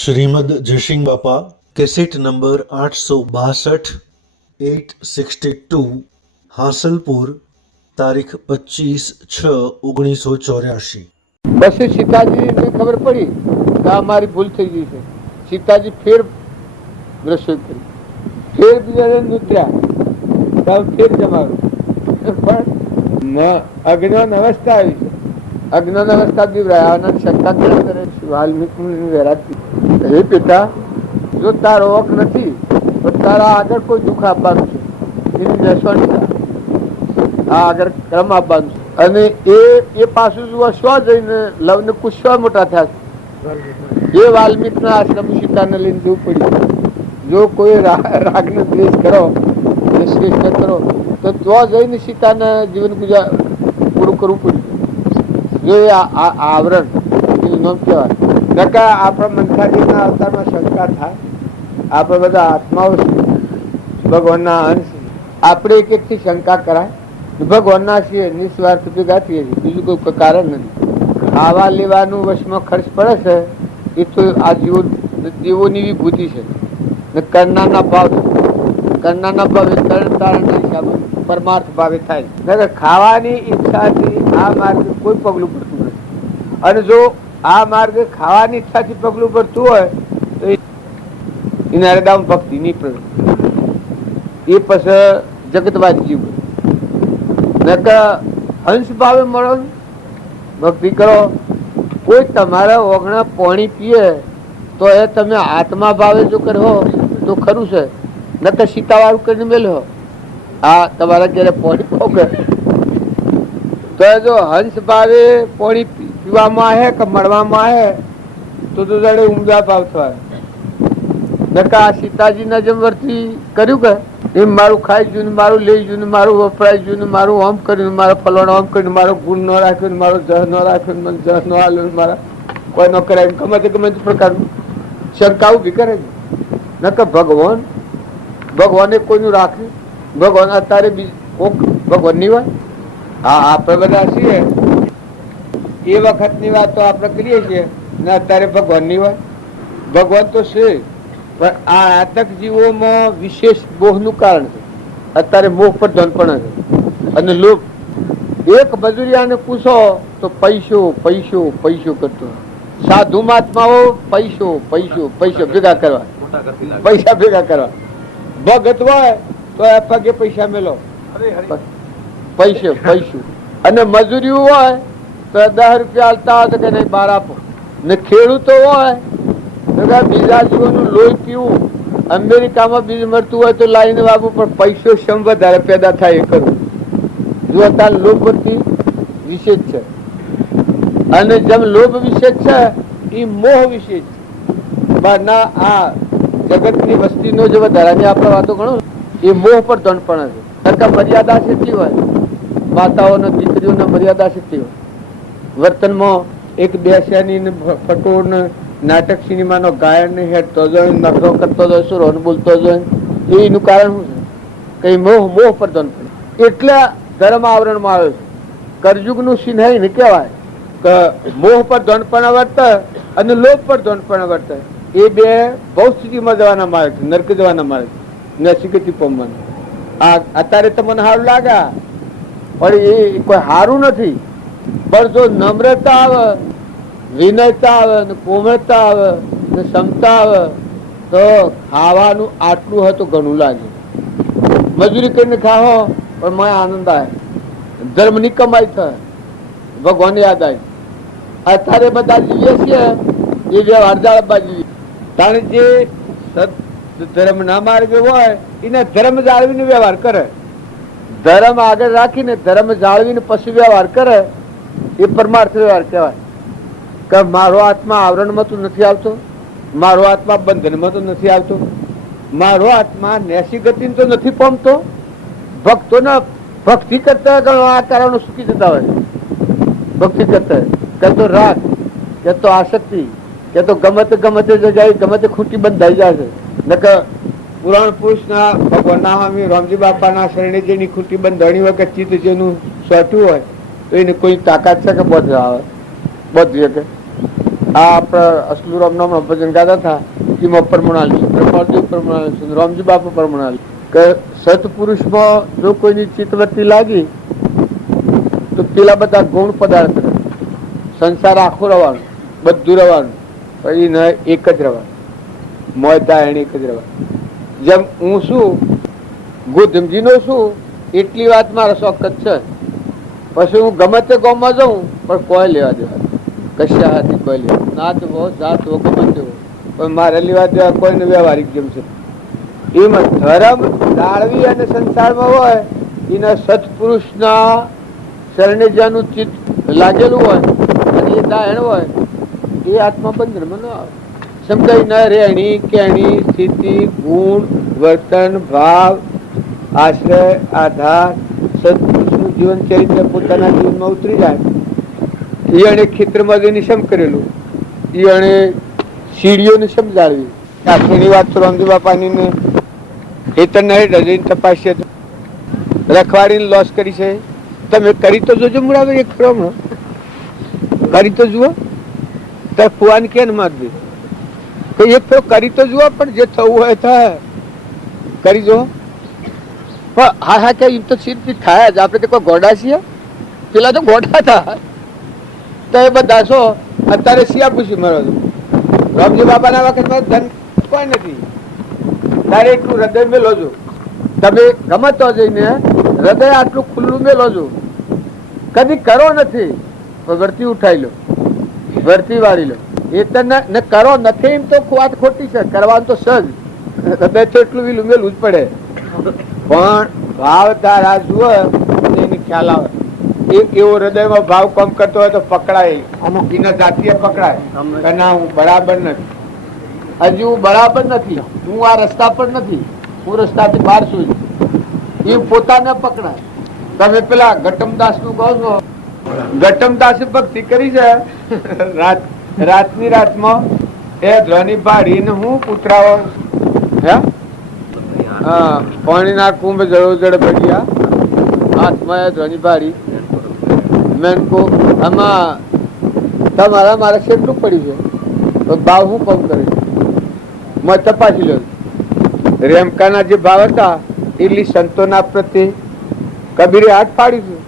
શ્રીમદ જયસિંહ બાપા cassette number 862 862 Hasalpur તારીખ 25/6/1984। પછી સીતાજીને ખબર પડી કે આ મારી ભૂલ થઈ ગઈ છે। સીતાજી ફેર રસોઈ કરી, ફેર બીજા નૂત્યા, ફેર જમાવ્યું, પણ અજ્ઞાન અવસ્થા આવી છે। અજ્ઞાન અવસ્થા બીવરાય આનંદ શંકા કરે વાલ્મીકી વેરાતી, હે બેટા, જો તારો હક નથી તો તારા આગળ કોઈ દુઃખ આપવાનું છે, એની બેસવાની આ આગળ ક્રમ આપવાનું છે। અને એ પાછું જુઓ સ્વ જઈને લવને કુશ સ્વ મોટા થયા છે। એ વાલ્મીકના આશ્રમ સીતાને લઈને જવું પડ્યું। જો કોઈ રાગને દ્વેષ કરો, શ્રેષ્ઠ કરો તો જઈને સીતાને જીવન પૂજા પૂરું કરવું પડ્યું। જો એ આવરણ એનું નામ કહેવાય। આપણા મંથાજીના અવતારમાં શંકા થાય, આપણે બધા આત્માઓ ભગવાનના અંશ, આપણે એક એકથી શંકા કરાય, ભગવાનના છીએ, નિસ્વાર્થ ભેગા થઈએ છીએ, બીજું કોઈ કારણ નથી। ખાવા લેવાનું વશમાં ખર્ચ પડે છે એ તો આ જીવોની વિભૂતિ છે ને કરનારના ભાવ છે। કરનારના ભાવે કરતાના હિસાબે પરમાર્થ ભાવે થાય। ખાવાની ઈચ્છાથી આ માર્ગે કોઈ પગલું પડતું નથી, અને જો આ માર્ગે ખાવાની ઈચ્છાથી પગલું પડતું હોય તો એને હરદામ ભક્તિ નહીં પડે, એ પછી જગતવાદ જીવ। અંશ ભાવે મળો, ભક્તિ કરો। કોઈ તમારા ઓગણા પાણી પીએ તો એ તમે આત્મા ભાવે જો કરો તો ખરું છે, નકર સીતાવાળું કરીને મેલો આ તમારા ઘરે પાણી પોગે તો જો હંસ ભાવે પાણી પીવામાં આવે કે મળવામાં આવે તો જાણે ઉમદા ભાવ થવાય। નકા સીતાજીના જેમ વર્તી કર્યું કે એમ મારું ખાઈ જુ, મારું લઈ જુ, મારું વપરાય જુ, મારું આમ કર્યું, મારા ફલવાનો આમ કર્યું, મારો ગુણ ન રાખ્યો, મારો જહ ન રાખ્યો, મને જહ ન આલ્યો, મારા કોઈ ન કરાય, ગમે તે પ્રકારનું શંકા ઉભી કરે છે। નકર ભગવાને કોઈનું રાખ્યું? ભગવાન અત્યારે ભગવાન ની વાત, હા આપણે બધા છીએ એ વખત ની વાત તો આપણે કરીએ છીએ ને અત્યારે ભગવાન ની વાત। ભગવાન તો છે પણ આ આતક જીવોમાં વિશેષ મોહનું કારણ છે। અત્યારે મોહ પર ધનપણ છે અને લોભ। એક મજૂરિયાને પૂછો તો પૈસો પૈસો પૈસો કરતો, સાધુ મહાત્માઓ પૈસો પૈસો પૈસો ભેગા કરવા, પૈસા ભેગા કરવા। ભગત હોય તો પગે પૈસા મેલો, પૈસો પૈસો, અને મજૂરી હોય તો 10 રૂપિયા હાલતા હોય તો કે નહીં 12 આપો, ને ખેડૂતો હોય બીજા જીવોનું લોહી પીવું, અમેરિકામાં બીજ મળતું હોય તો લાઈને વાવવું, પણ પૈસો શમ વધારે પેદા થાય એ કરવું। જો અત્યારે લોભ વૃત્તિ વિશેષ છે, અને જેમ લોભ વિશેષ છે એ મોહ વિશેષ છે। ના આ જગતની વસ્તીનો જે વધારાની આપણે વાતો ગણો એ મોહ પર ધનપણ છે। મર્યાદા કેટલી હોય, માતાઓને દીકરીઓને મર્યાદા કેટલી હોય, વર્તનમાં એક બેસ્યાની ફટોળ નાટક સિનેમાનો ગાયન હેઠતો જાય, નખરો કરતો જાય, સુરો બોલતો જાય, એનું કારણ શું છે? કઈ મોહ પર ધનપણ, એટલે ધર્મ આવરણમાં આવ્યો છે। કળયુગનું સિંહ એને કહેવાય કે મોહ પર ધનપણ વર્તે અને લોભ પર ધનપણ વર્તે, એ બે બહુ સ્થિતિમાં જવાના માર્ગ છે, નરક જવાના માર્ગ, નસીગતિ પામવાનું। અત્યારે તમને સારું લાગ્યા પણ એ કોઈ સારું નથી, પણ જો નમ્રતા આવે, વિનયતા આવે, કોમળતા આવે, ક્ષમતા આવે તો ખાવાનું આટલું હોય તો ઘણું લાગે। મજૂરી કરીને ખાઓ પણ મને આનંદ આવે, ધર્મની કમાઈ થાય, ભગવાન યાદ આવે। અત્યારે બધા જીવીએ છીએ એ વ્યવહાર જાળવવા જીવીએ, કારણ જે ધર્મ ના માર્ગે હોય એને ધર્મ જાળવીને વ્યવહાર કરે, ધર્મ આગળ રાખીને ધર્મ જાળવીને પછી વ્યવહાર કરે એ પરમાર્થ વ્યવહાર કહેવાય। કે મારો આત્મા આવરણમાં તો નથી આવતો, મારો આત્મા બંધનમાં તો નથી આવતો, મારો આત્મા નેસી ગતિ તો નથી પામતો। ભક્તોના ભક્તિ કરતા આ કારણો સુખી જતા હોય, ભક્તિ કરતા કે તો રાગ, કે તો આસક્તિ, કે તો ગમે તે જગ્યાએ ગમે તે ખૂંટી બંધાઈ જાય છે। નકર પુરાણ પુરુષના ભગવાનના સ્વામી રામજી બાપાના શરણે જેની ખૂંટી બંધાણી હોય કે ચિત્ત જેનું સોટ્યું હોય તો એને કોઈ તાકાત છે કે બધું આવે, બધું કે આ આપણા અસલુરામ નામના ભજન ગાતા હતા એમાં પ્રમાણ પ્રમાણદેવ પ્રમાણ રામજી બાપુ પ્રમાણ કે સત્પુરુષમાં જો કોઈની ચિત્તવૃત્તિ લાગી તો પેલા બધા ગૌણ પદાર્થ સંસાર આખો રહેવાનું બધું રહેવાનું પછી ન એક જ રહેવાનું મોયતા એને એક જ રહેવાનું જેમ હું છું ગોધમજી નો છું એટલી વાત મારા શોખ જ છે પછી હું ગમે તે ગામમાં જાઉં પણ કોઈ લેવા દેવા કશા હાથી કોઈ લેવા નાત હો જાત હો ગમે તે હો પણ મારે લેવા દેવા કોઈને વ્યવહારિક જેમ છે એમાં ધર્મ જાળવી અને સંસારમાં હોય એના સત્પુરુષના શરણે જ્યાંનું ચિત્ત લાગેલું હોય અને એ દાયણ હોય એ આત્મા બંધનમાં ન આવે સમજાય ન રહેણી કેણી સ્થિતિ ગુણ વર્તન ભાવ આશ્રય આધાર સત્પુરુષનું જીવન ચરિત્ર પોતાના જીવનમાં ઉતરી જાય એને ખેતરમાં જઈને શમ કરેલું એને સીડીઓને સમજાવી આખીની વાત તો રામજી બાપાની ખેતર નહીં ડઝીને તપાસીએ તો રખવાડીને લોસ કરી છે તમે કરી તો જોજો મુડાવે એક પ્રમાણ કરી તો જુઓ તો ફુવાને કેમ માગજે એક ફેર કરી તો જુઓ પણ જે થવું હોય થાય કરી જુઓ પણ હા હા કે એમ તો સીધી થાય જ આપણે તો કોઈ ગોડા છીએ પેલા તો ગોડા હતા તો એ બધા છો અત્યારે શિયા પૂછી મારો રામજી બાપાના વખતમાં ધન કોઈ નથી તારે એટલું હૃદય મેલો છો તમે ગમતો જઈને હૃદય આટલું ખુલ્લું મેલો છો કદી કરો નથી વર્તી ઉઠાઈ લો વર્તી વાળી લો એ તો ન કરો નથી એમ તો વાત ખોટી છે કરવાનું તો સજ હૃદય તો એટલું વિલું મેલું જ પડે પણ ભાવ તારા જુઓ એને ખ્યાલ આવે એવો હૃદયમાં ભાવ કમ કરતો હોય તો પકડાય એના જાતીય પકડાય ના હું બરાબર નથી હજુ હું બરાબર નથી હું આ રસ્તા પર નથી હું રસ્તાથી બહાર છું એ પોતાને પકડાય તમે પેલા ગટમદાસ નું કહો છો ગટમદાસે ભક્તિ કરી છે રાતની રાતમાં એ ધ્વનિ પાડીને હું પુતરાવો પાણીના કુંભ જળો જળ ભર્યા હાથમાં ધ્વનિ પાડી મેં કો આમાં તમારા મારે કેટલું પડ્યું છે ભાવ હું કમ કરે મેં તપાસી લો રેમકાના જે ભાવ હતા એટલી સંતોના પ્રત્યે કબીરે હાથ પાડ્યું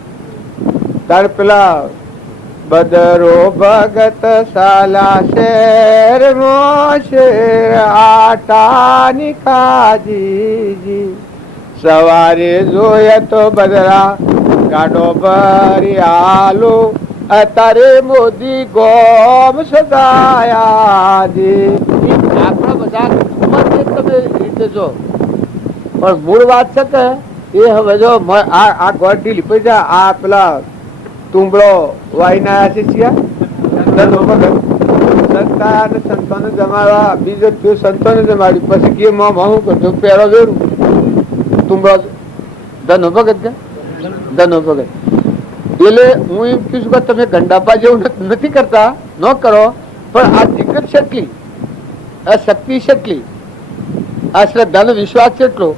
છે તાર પેલા બદરો ભગત સાલા શેર મો શેર આટાની કાજી સવારે જોયે તો બદરા ગાડો ભરી આલુ અત્યારે મોદી ગોમ સદાયા આપણા બધા તમે રીતે જો પણ મૂળ વાત છે કે એ હવે જો આ ગોડી લીપી જા આ પેલા તુંબળો વાઈના છે સંતોને જમાડવા બીજો થયો સંતોને જમાડ્યું પછી કે હું કરતો પેરો વેરું તુંબળો ધનો ભગત ધનો ભગત એટલે હું એમ કહીશું કે તમે ગંડાપા જેવું નથી કરતા ન કરો પણ આ દિગ્ગજ કેટલી આ શક્તિ કેટલી આ શ્રદ્ધાનો વિશ્વાસ કેટલો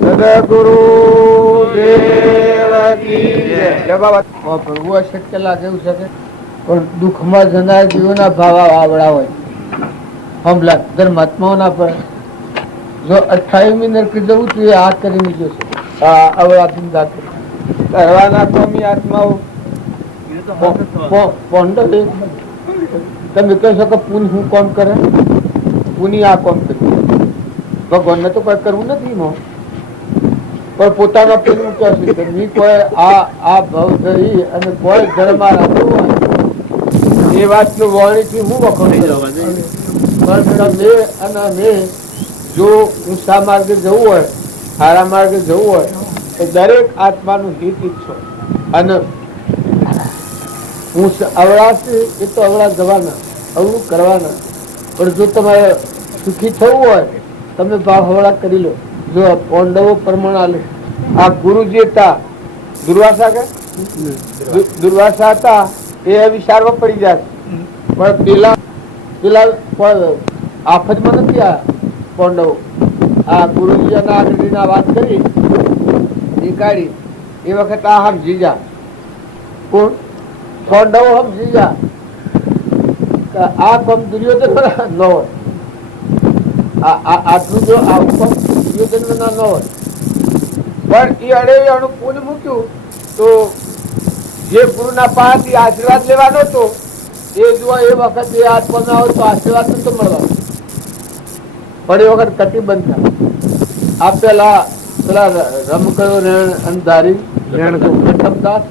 સદગુરુ પ્રભુ અશક્ય લાગે એવું છે પણ દુઃખમાં જનાર જીવોના ભાવ આવડા હોય હમલા ધર્માત્માઓના પર જો 28મી નરક જવું તો એ આ કરીને જોશે અવળા ચિંતા કરવાના કોમી આત્માઓ તમે કહી શકો પુન હું કોમ કરે પુની આ કોમ કરે ભગવાનને તો કોઈ કરવું નથી પણ પોતાના પેલું કહેશે કે મી કોઈ આ ભાવ ધરી અને કોઈ ધર્મમાં રાખવું હોય એ વાતનું વાણીથી હું વખોડી અને જો ઊંચા માર્ગે જવું હોય સારા માર્ગે જવું હોય તો દરેક આત્માનું હિત ઈચ્છો અને હું અવળાશે એ તો અવળા જવાના અવળું કરવાના પણ જો તમારે સુખી થવું હોય તમે ભાવ હવળા કરી લો જો પાંડવો પ્રમાણ આલે આ ગુરુજી હતા દુર્વાસા હતા એ વિચારવા પડી જાય પણ પેલા આફતમાં નથી આ પાંડવો આ ગુરુજી ના આગળ વાત કરી એ કાઢી એ વખત આ હમ જીજા કોણ પાંડવો હમ જીજા આ કામ દુર્યોધન ન હોય, આટલું જો આવું કામ દુર્યોધન ના ન હોય, પણ એ અડે અણુ પૂન મૂક્યું તો જે ગુરુના પાસેથી આશીર્વાદ લેવાનો હતો એ જો એ વખત એ આત્મા ના હોય તો આશીર્વાદ નતો મળવાનો, પણ એ વખત કટિબંધ થાય. આ પેલા રમકડો રેણ અંધારી પ્રથમદાસ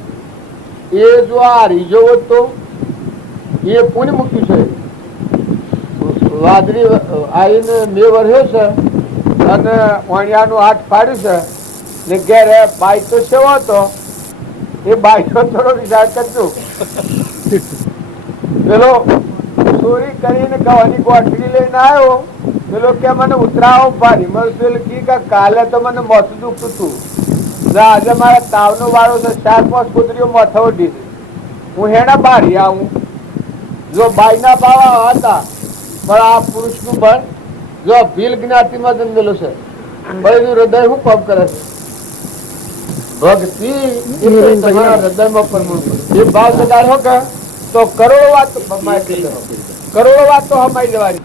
એ જો આ રીજો હોત તો એ પુણ્ય મૂક્યું છે. વાદળી આવીને મેં વર્યો છે અને ઓણિયાનું હાથ ફાડ્યું છે ને ઘેરે બાઈ તો સેવો હતો એ બાઈ નો થોડો વિચાર કરજો. પેલો ચોરી કરીને ગવાની ગોઠવી લઈને આવ્યો, પેલો કે મને ઉતરાવો ભારી મળશે, કાલે તો મને મોથું દુખતું હતું, આજે મારા તાવનો વાળો છે, 4-5 કુતરીઓ મોથા ઉડી, હું હેના બારી આવું. જો બાઈ ના પાવા હતા પણ આ પુરુષ નું બળ જો ભીલ જ્ઞાતિમાં જન્મેલું છે, પણ એનું હૃદય શું કામ કરે છે? ભક્તિ તમારા હૃદયમાં પરમણ એ ભાવ જગાડો કે તો કરોડો વાત તો હમાઈ જવાની.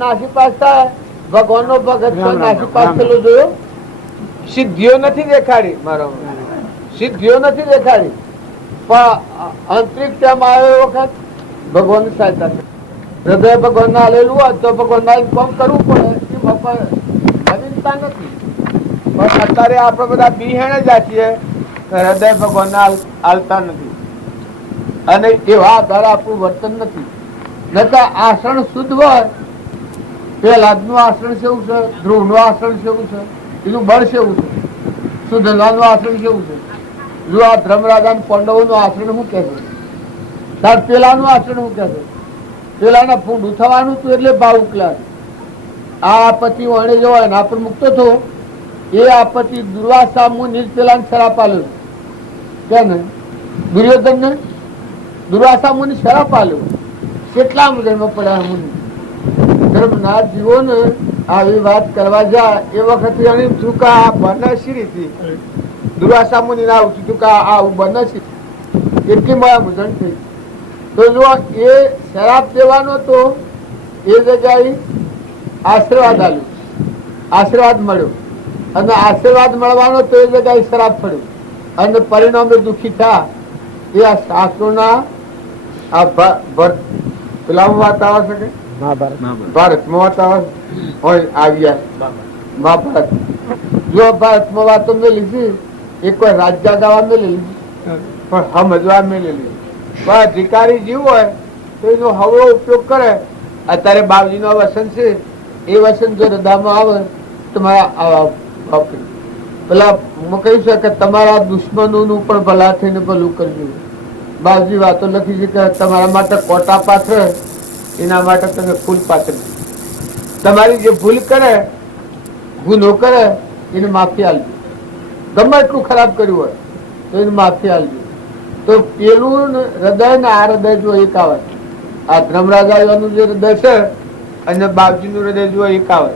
નાસી પાસ થાય ભગવાન નો ભગત નાસી પાસ પેલું જોયું, સિદ્ધિઓ નથી દેખાડી, મારો સિદ્ધિઓ નથી દેખાડી, પણ અંતરિક્ષમાં આવ્યો વખત ભગવાન ની સહાયતા હૃદય ભગવાન ના આલેલું હોય તો ભગવાન ના કામ કરવું પડે, નવીનતા નથી. પણ અત્યારે આપણે બધા બિહેણે જ છીએ, હૃદય ભગવાન ના હાલતા નથી અને એવા આધાર આપણું વર્તન નથી. નકર આસણ શુદ્ધ હોય, પ્રહલાદ નું આસણ કેવું છે, ધ્રુવ નું આસણ કેવું છે, એનું બળ કેવું છે, સુધન્વા નું આસણ કેવું છે, જો આ ધર્મરાજા પાંડવો નું આસન શું કે છે, તાર પેલા નું આસન શું કે છે, પેલા ના ફૂંડું થવાનું હતું એટલે ભાવ ઉકલા. આ આપત્તિ વણે જવાય ને આપણે મુક્ત થો, એ આપત્તિ દુર્વાસા મુનિ પેલા ને શરાપ આલ્યો કે ને, દુર્યોધન ને દુર્વાસા મુનિ શરાપ આલ્યો, કેટલા મુજબમાં પડ્યા મુનિ. ધર્મનાથ જીવો ને આવી વાત કરવા જાય એ વખતે એને ચૂકા બને શી દુર્વાસા મુનિ ના ચૂકા આવું બને છે, એટલી મારા મુજન થઈ. તો જો એ શરાબ દેવાનો તો એ જગ્યાએ આશીર્વાદ આલ્યો, આશીર્વાદ મળ્યો, અને આશીર્વાદ મળવાનો તો એ જગ્યાએ શરાબ પડ્યો, અને પરિણામે દુઃખી થયા. એ આ શાસ્ત્રોના આ પેલા વાત આવે છે કે ભારતમાં વાત આવે હોય આવ્યા મહાભારત. જો ભારતમાં વાતો મેલી છે એ કોઈ રાજ્ય ગાવા મેલેલી પણ સમજવા મેલેલી, પણ અધિકારી જીવ હોય તો એનો હવળો ઉપયોગ કરે. અત્યારે બાવજી નો વસન છે, એ વસન જો હૃદયમાં આવે તો મારા પેલા કહ્યું છે કે તમારા દુશ્મનો નું પણ ભલા થઈને ભલું કરજો. બાવજી વાતો લખી છે કે તમારા માટે કોટા પાથરે, એના માટે તમે ફૂલ પાથરે. તમારી જે ભૂલ કરે, ગુનો કરે, એને માફી આપજો. ગમે એટલું ખરાબ કર્યું હોય તો એને માફી આપજો. તો પેલું હૃદય ને આ હૃદય જો એક આવે, આ ધર્મરાજાનું જે હૃદય છે અને બાપજી નું હૃદય જો એક આવે,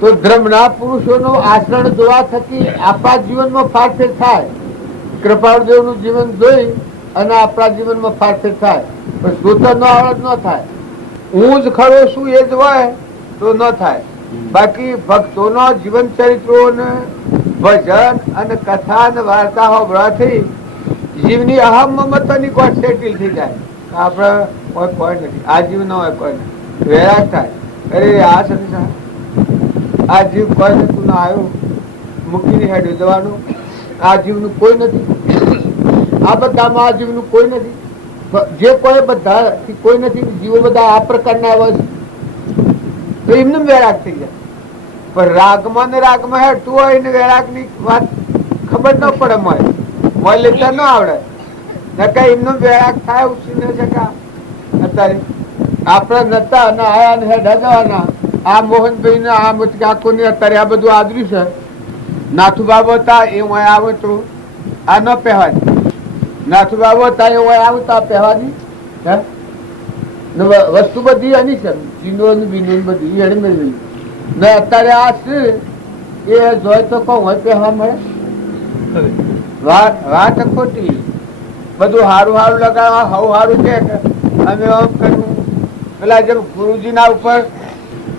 તો ધર્મના પુરુષોનું આચરણ જોવા થકી આપણા જીવનમાં ફારફેર થાય. કૃપાળદેવ નું જીવન જોઈ અને આપણા જીવનમાં ફારફેર થાય, પણ જોતા ન આવડત ન થાય. હું જ ખરો છું એ જ હોય તો ન થાય. બાકી ભક્તોનો જીવન ચરિત્રો ને ભજન અને કથા અને વાર્તા હોવાથી જીવની અહમ મમતાની કોઈ સેટિલ થઈ જાય. આપડે કોઈ નથી, આ જીવ ન હોય કોઈ નથી, વૈરાગ થાય. અરે આ સંસાર આ જીવ કોઈ નતું ના આવ્યું, મૂકીને હેડ્યું જવાનું. આ જીવનું કોઈ નથી, આ બધામાં આ જીવનું કોઈ નથી. જે કોઈ બધા કોઈ નથી, જીવો બધા આ પ્રકારના આવે છે તો એમને વૈરાગ થઈ જાય. પણ રાગમાં ને રાગમાં હેઠતું હોય ને વૈરાગ ની વાત ખબર ન પડે, મોય લેતા ન આવડે, નકા એમનો વૈરાગ થાય ઉછીને શકા. અત્યારે આપડે નતા ને આયા ને હેડા જવાના. આ મોહનભાઈ ને આ કાકો ને અત્યારે આ બધું આદર્યું છે. નાથુ બાબુ હતા એ હું આવે તો આ ન પહેવાની, નાથુ બાબુ હતા એ હું આવે તો આ પહેવાની વસ્તુ બધી એની છે, જીનો બીનો બધી એને મેળવી ને. અત્યારે આ છે એ જોય તો કહું હોય પહેવા મળે, વાત ખોટી. બધું હારું હારું લગાવવા હવ હારું કે અમે આમ કર્યું. પેલા જેમ ગુરુજીના ઉપર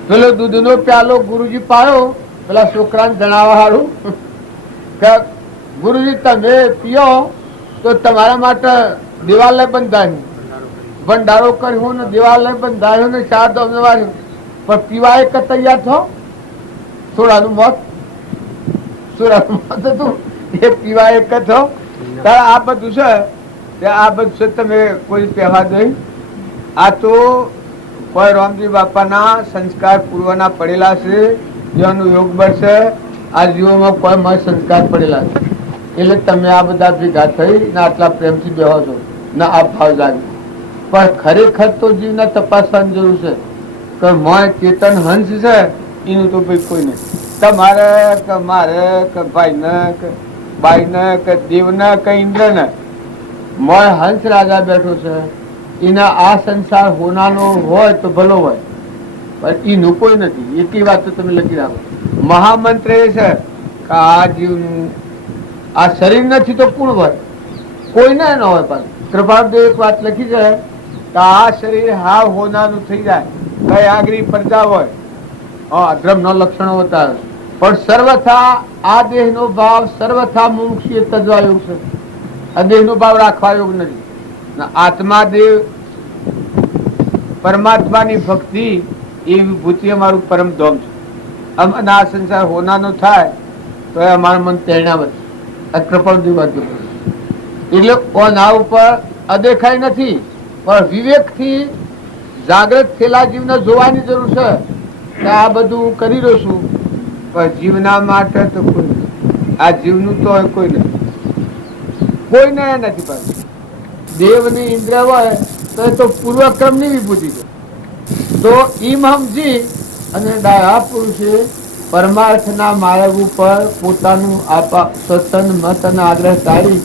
પેલો દૂધનો પ્યાલો ગુરુજી પાયો પેલા છોકરાને જણાવવા હારું કે ગુરુજી તમે પીઓ તો તમારા માટે દિવાલે બંધાયું, ભંડારો કર્યો ને દિવાલે બંધાયો ને 4 ધામ વાળ્યું, પણ પીવા એક તૈયાર થો. સોડાનું મોત હતું એ પીવા એક થો. તારે આ બધું છે તે આ બધું છે તમે કોઈ પહેવા દઈ. આ તો કોઈ રામજી બાપાના સંસ્કાર પૂર્વના પડેલા છે, જેનું યોગ બળ છે. આ જીવોમાં કોઈ મય સંસ્કાર પડેલા છે, એટલે તમે આ બધા ભેગા થઈ ને આટલા પ્રેમથી બેહો છો ને આ ભાવ જાગે. પણ ખરેખર તો જીવને તપાસવાની જરૂર છે કે મય ચેતન હંસ છે એનું તો ભાઈ કોઈ નહીં. તમારે કે મારે કે ભાઈને કે બાઈને કે દેવને કે ઇન્દ્રને મય હંસ રાજા બેઠો છે. એના આ સંસાર હોનાનો હોય તો ભલો હોય, પણ એનું કોઈ નથી. એકી વાત તો તમે લખી રાખો. મહામંત્ર એ છે કે આ જીવનું આ શરીર નથી તો કોણ હોય? કોઈને ન હોય. પણ કૃપાદેવ એક વાત લખી છે કે આ શરીર હાવ હોનાનું થઈ જાય, કઈ આગળ પડતા હોય અધર્મનો લક્ષણો હોતા, પણ સર્વથા આ દેહનો ભાવ સર્વથા મુમુક્ષી તજવા યોગ છે. આ દેહનો ભાવ રાખવા યોગ નથી. આત્માદેવ પરમાત્માની ભક્તિ એ વિભૂતિ અમારું પરમ ધામ છે. અને આ સંસાર હોનાનો થાય તો એ અમારું મન પ્રેરણા કૃપાદેવ વાત એટલે ઓના ઉપર અદેખાઈ નથી, પણ વિવેકથી જાગૃત થયેલા જીવને જોવાની જરૂર છે કે આ બધું હું કરી રહ્યો છું, પણ જીવના માટે તો કોઈ નથી. આ જીવનું તો કોઈ નથી, કોઈને નથી. પણ દેવની ઇન્દ્ર હોય તો એ તો પૂર્વક્રમની વિભૂતિ છે. તો ઈમ સમજી અને ડાયા પુરુષે પરમાર્થના માર્ગ ઉપર પોતાનું સત્સંગ મત અને આગ્રહ તારી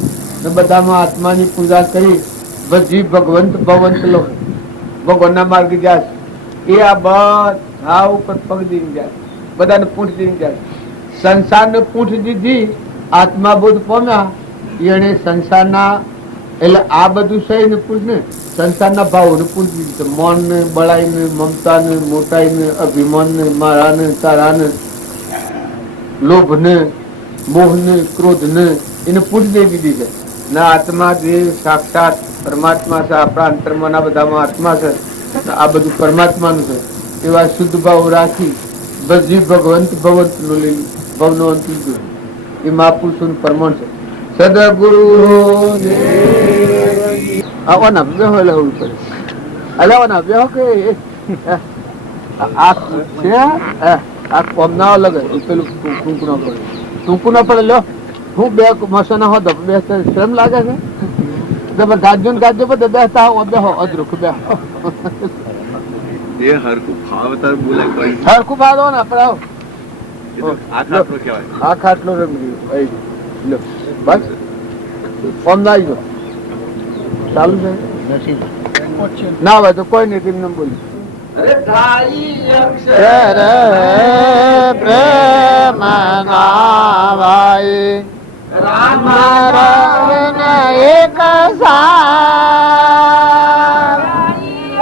બધામાં આત્માની પૂજા કરી બધી ભગવંત ભવંત લો ભગવાનના માર્ગ જાય. એ આ બધા ઉપર પગ દઈને જાય, બધાને પૂંઠ દઈને જાય. સંસારને પૂંઠ દીધી, આત્માબોધ પામ્યા. એને સંસારના એટલે આ બધું છે ને પૂછ ને સંસારના ભાવોને પૂછ દીધું. મન ને બળાઈ ને મમતા ને મોટાઈ ને અભિમાન ને મારા ને તારા ને લોભ ને મોહ ને ક્રોધ ને એને પૂછ દઈ દીધી છે. ના આત્મા દેવ સાક્ષાત પરમાત્મા છે. આપણા અંતરમાં ના બધામાં આત્મા છે, આ બધું પરમાત્માનું છે. એવા શુદ્ધ ભાવ રાખી બધી ભગવંત ભગવંત નો લઈ ભવનો અંત લીધું. એ મહાપુરુષોનું પ્રમાણ છે. સદગુરુ આવવાના બેહો લેવું પડે. અલાવાના બેહો કે આ છે આ કોમ ના લગે પેલું ટૂંકું ના પડે, ટૂંકું ના પડે. લ્યો હું બે મસાના હોત બે શ્રમ લાગે છે. તમે ગાજ્યો ને ગાજ્યો બધે બેસતા હો બેહો અદરૂખ બેહો હરખું ફાળો ને આપડે આવો આ ખાટલો રમી બસ કોમ ના આવી ચાલુ છે ના હોય તો કોઈ નહીં. તેમને બોલી પ્રેમ નાવાય રામ રામ એક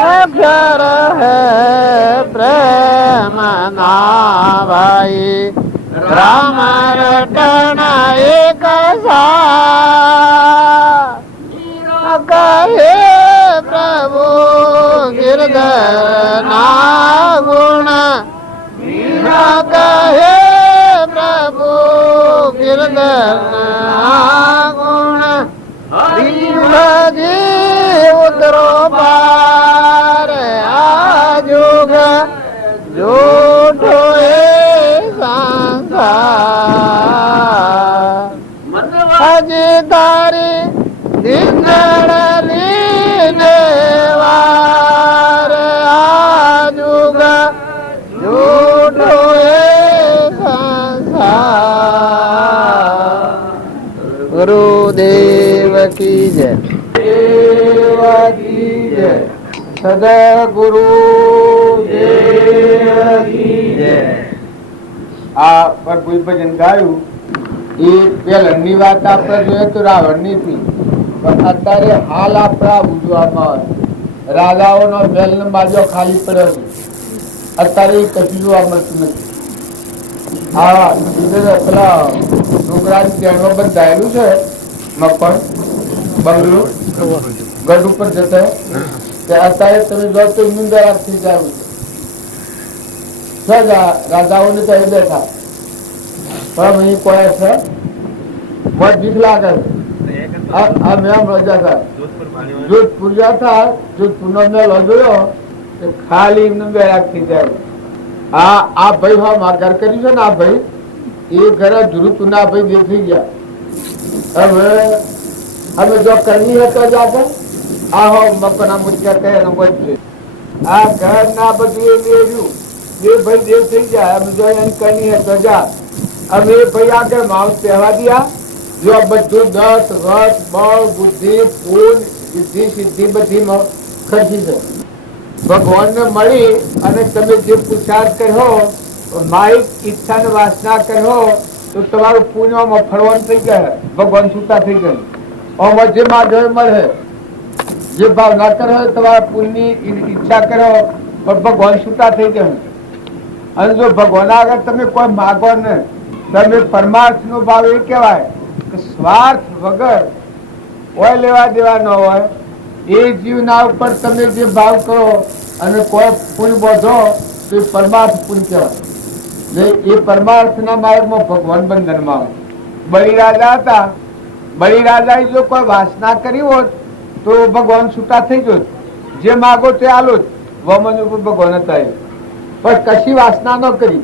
અક્ષર હે પ્રેમ નાવાય રામ રટન એક કહે પ્રભુ ગિરધર ના ગુણ કહે પ્રભુ ગિરધર ના ગુણ ઉતરો પાર આ જોગ જોઠો એ સંસાર હજી તારી દીકરલી વાર આ જોગ જોઠો એ સંસાર. ગુરુદેવ કી જય, દેવ કી જય, સદગુરુ દેવ કી જય. આ પર કોઈ ભજન ગાયું એ પેલની વાત આપણે જોઈએ તો રાવણ ની હતી, પણ અત્યારે હાલ આપણા ઉજવામાં આવે રાજાઓનો મહેલ ને બાજુ ખાલી પડ્યો છે. અત્યારે કશું જોવા મળતું નથી. હા, પેલા ડુંગરાની ટ્રેનમાં બંધાયેલું છે મકર બંગલું ગઢ ઉપર જતા અત્યારે તમે જો તો નિંદર થઈ જાય છે. રાજાઓને તો બેઠા પણ અહીં કોઈ છે બહુ બીક લાગે છે. જોધપુર જતા જોધપુર નો મેળો જોયો ખાલી બેરાક થઈ જાય. આ ભાઈ હા માગર કર્યું છે ને આ ભાઈ એ ઘરે ધ્રુતું ના ભાઈ દેખી ગયા. હવે અમે જો કરવી હોય તો જાતે આ હો મકના મુખ્યા કહે છે આ ઘર ના બધું એ લેવું એ ભાઈ દેવ થઈ જાય. અમે જો એમ કરવી હોય તો જા અમે એ ભાઈ આગળ માઉસ પહેવા દિયા. જો બધું દસ રસ બળ બુદ્ધિ પૂન સિદ્ધિ સિદ્ધિ બધી ખર્ચી છે. ભગવાન ને મળી અને તમે જે પુરુષાર્થ કર્યો માઇક ઈચ્છા ને વાસના કર્યો તો તમારું પુણ્યમાં ફળવાનું થઈ ગયા. ભગવાન છૂટા થઈ ગયા. આમાં જે માધવ મળે જે ભાવના કર્યો તમારા પુણ્યની ઈચ્છા કર્યો પણ ભગવાન છૂટા થઈ ગયા. અને જો ભગવાન આગળ તમે કોઈ માગો ને તમે પરમાર્થ નો ભાવ એ કહેવાય કે સ્વાર્થ વગર કોઈ લેવા દેવા ન હોય. એ જીવના ઉપર તમે જે ભાવ કરો અને કોઈ પુણ્ય બોધો તો એ પરમાર્થ પુણ્ય કહેવાય. એ પરમાર્થના માર્ગમાં ભગવાન બંધનમાં આવે. બલિરાજા હતા. બલિરાજાએ જો કોઈ વાસના કરી હોત તો ભગવાન છૂટા થઈ જોત. જે માગો તે આલો જ વમન ઉપર ભગવાન હતા. પણ કશી વાસના ન કરી,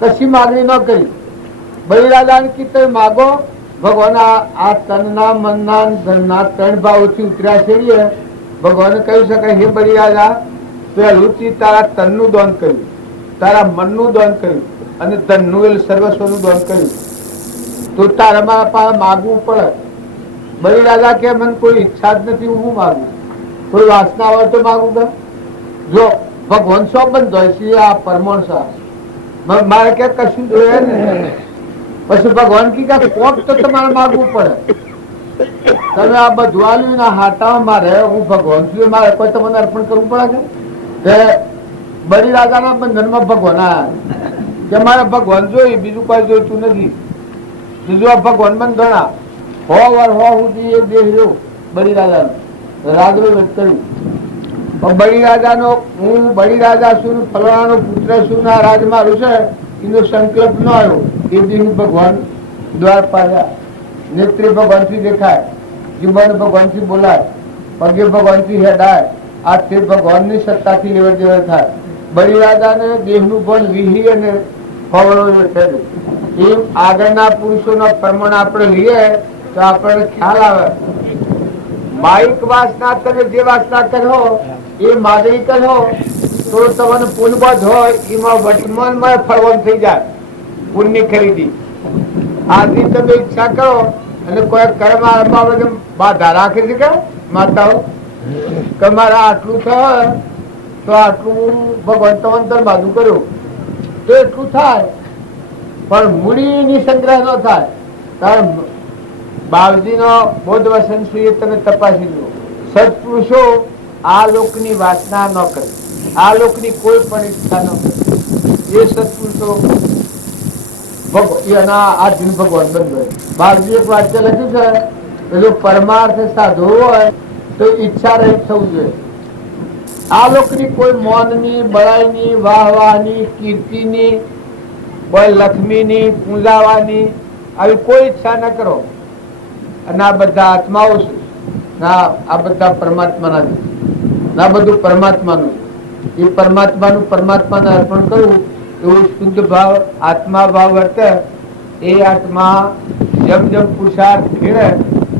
કશી માગણી ન કરી. બલિરાજાને કીધું માગો ભગવાન આ તનના મનના ધનના ત્રણ ભાવોથી ઉતર્યા છે. ભગવાને કહી શકાય હે બલિરાજા પહેલું તારા તનનું દાન કર્યું, તારા મનનું દાન કર્યું અને ધનનું સર્વસ્વનું દાન કર્યું તો તારા પાસે માગવું પડે. બલિરાજા કે મને કોઈ ઈચ્છા જ નથી, હું માગું? કોઈ વાસના હોય તો માગું કે જો ભગવાન શું બંધ હોય છે આ પરમાણ મારે કે કશું જોઈએ ને. પછી ભગવાન કી કોક તો તમારે માગવું પડે. તમે આ બધું આલ્યું ના હાટામાં મારે હું ભગવાન છું મારે કોઈ તમને અર્પણ કરવું પડે કે બલિરાજાના બંધનમાં ભગવાન આવ્યા કે મારે ભગવાન જોઈ બીજું કોઈ જોઈતું નથી. બીજું આ ભગવાન બંધણા હો વાર હો સુધી એ દેહ રહ્યો બલિરાજાનો રાજવે કર્યું. બલિરાજાનો હું બલિરાજા છું ફલાણાનો પુત્ર છું ના રાજ મારું છે એનો સંકલ્પ ન આવ્યો. એ દિન ભગવાન દ્વાર પાડ્યા. નેત્રે ભગવાન થી દેખાય, જીવન ભગવાન થી બોલાય, પગે ભગવાન થી હેડાય. આ તે ભગવાન ની સત્તા થી લેવડ દેવડ થાય. બલિરાજા ને દેહ નું પણ વિહી અને એ આગળના પુરુષો નો પ્રમાણ આપણે લઈએ તો આપણને ખ્યાલ આવે. માઇક વાસના તમે જે વાસના કરો એ માગણી કરો તો તમને પુનબદ્ધ હોય એમાં વર્તમાનમાં ફળવાનું થઈ જાય. પુણ્ય ખરીદી આથી તમે ઈચ્છા કરો અને કોઈ કર્મ આરંભ બાધા રાખે છે કે માતાઓ કે મારે આટલું થાય તો આટલું ભગવાન તમંતર બાજુ કર્યું તો એટલું થાય પણ મૂડીની સંગ્રહ ન થાય. કારણ બાવજી નો બૌદ્ધ વસન શ્રી તમે તપાસી લો. સત્પુરુષો આ લોકની વાસના ન કરે, આ લોકની કોઈ પણ ઈચ્છા ન કરે. એ સત્પુરુષો ભગવાન બંધ. બાવજી એક વાક્ય લખ્યું છે કે જો પરમાર્થ સાધુ હોય તો ઈચ્છા રહિત થવું જોઈએ. આ લોકની કોઈ મૌનની, બળાઈની, વાહવાહની, કીર્તિની, કોઈ લક્ષ્મીની, પૂજાવાની આવી કોઈ ઈચ્છા ન કરો. અને આ બધા આત્માઓ છે ના, આ બધા પરમાત્માના છે ના, બધું પરમાત્માનું. એ પરમાત્માને અર્પણ કરવું એવું શુદ્ધ ભાવ આત્મા ભાવ વર્તે. એ આત્મા જેમ જેમ પુરુષાર્થ ખેડે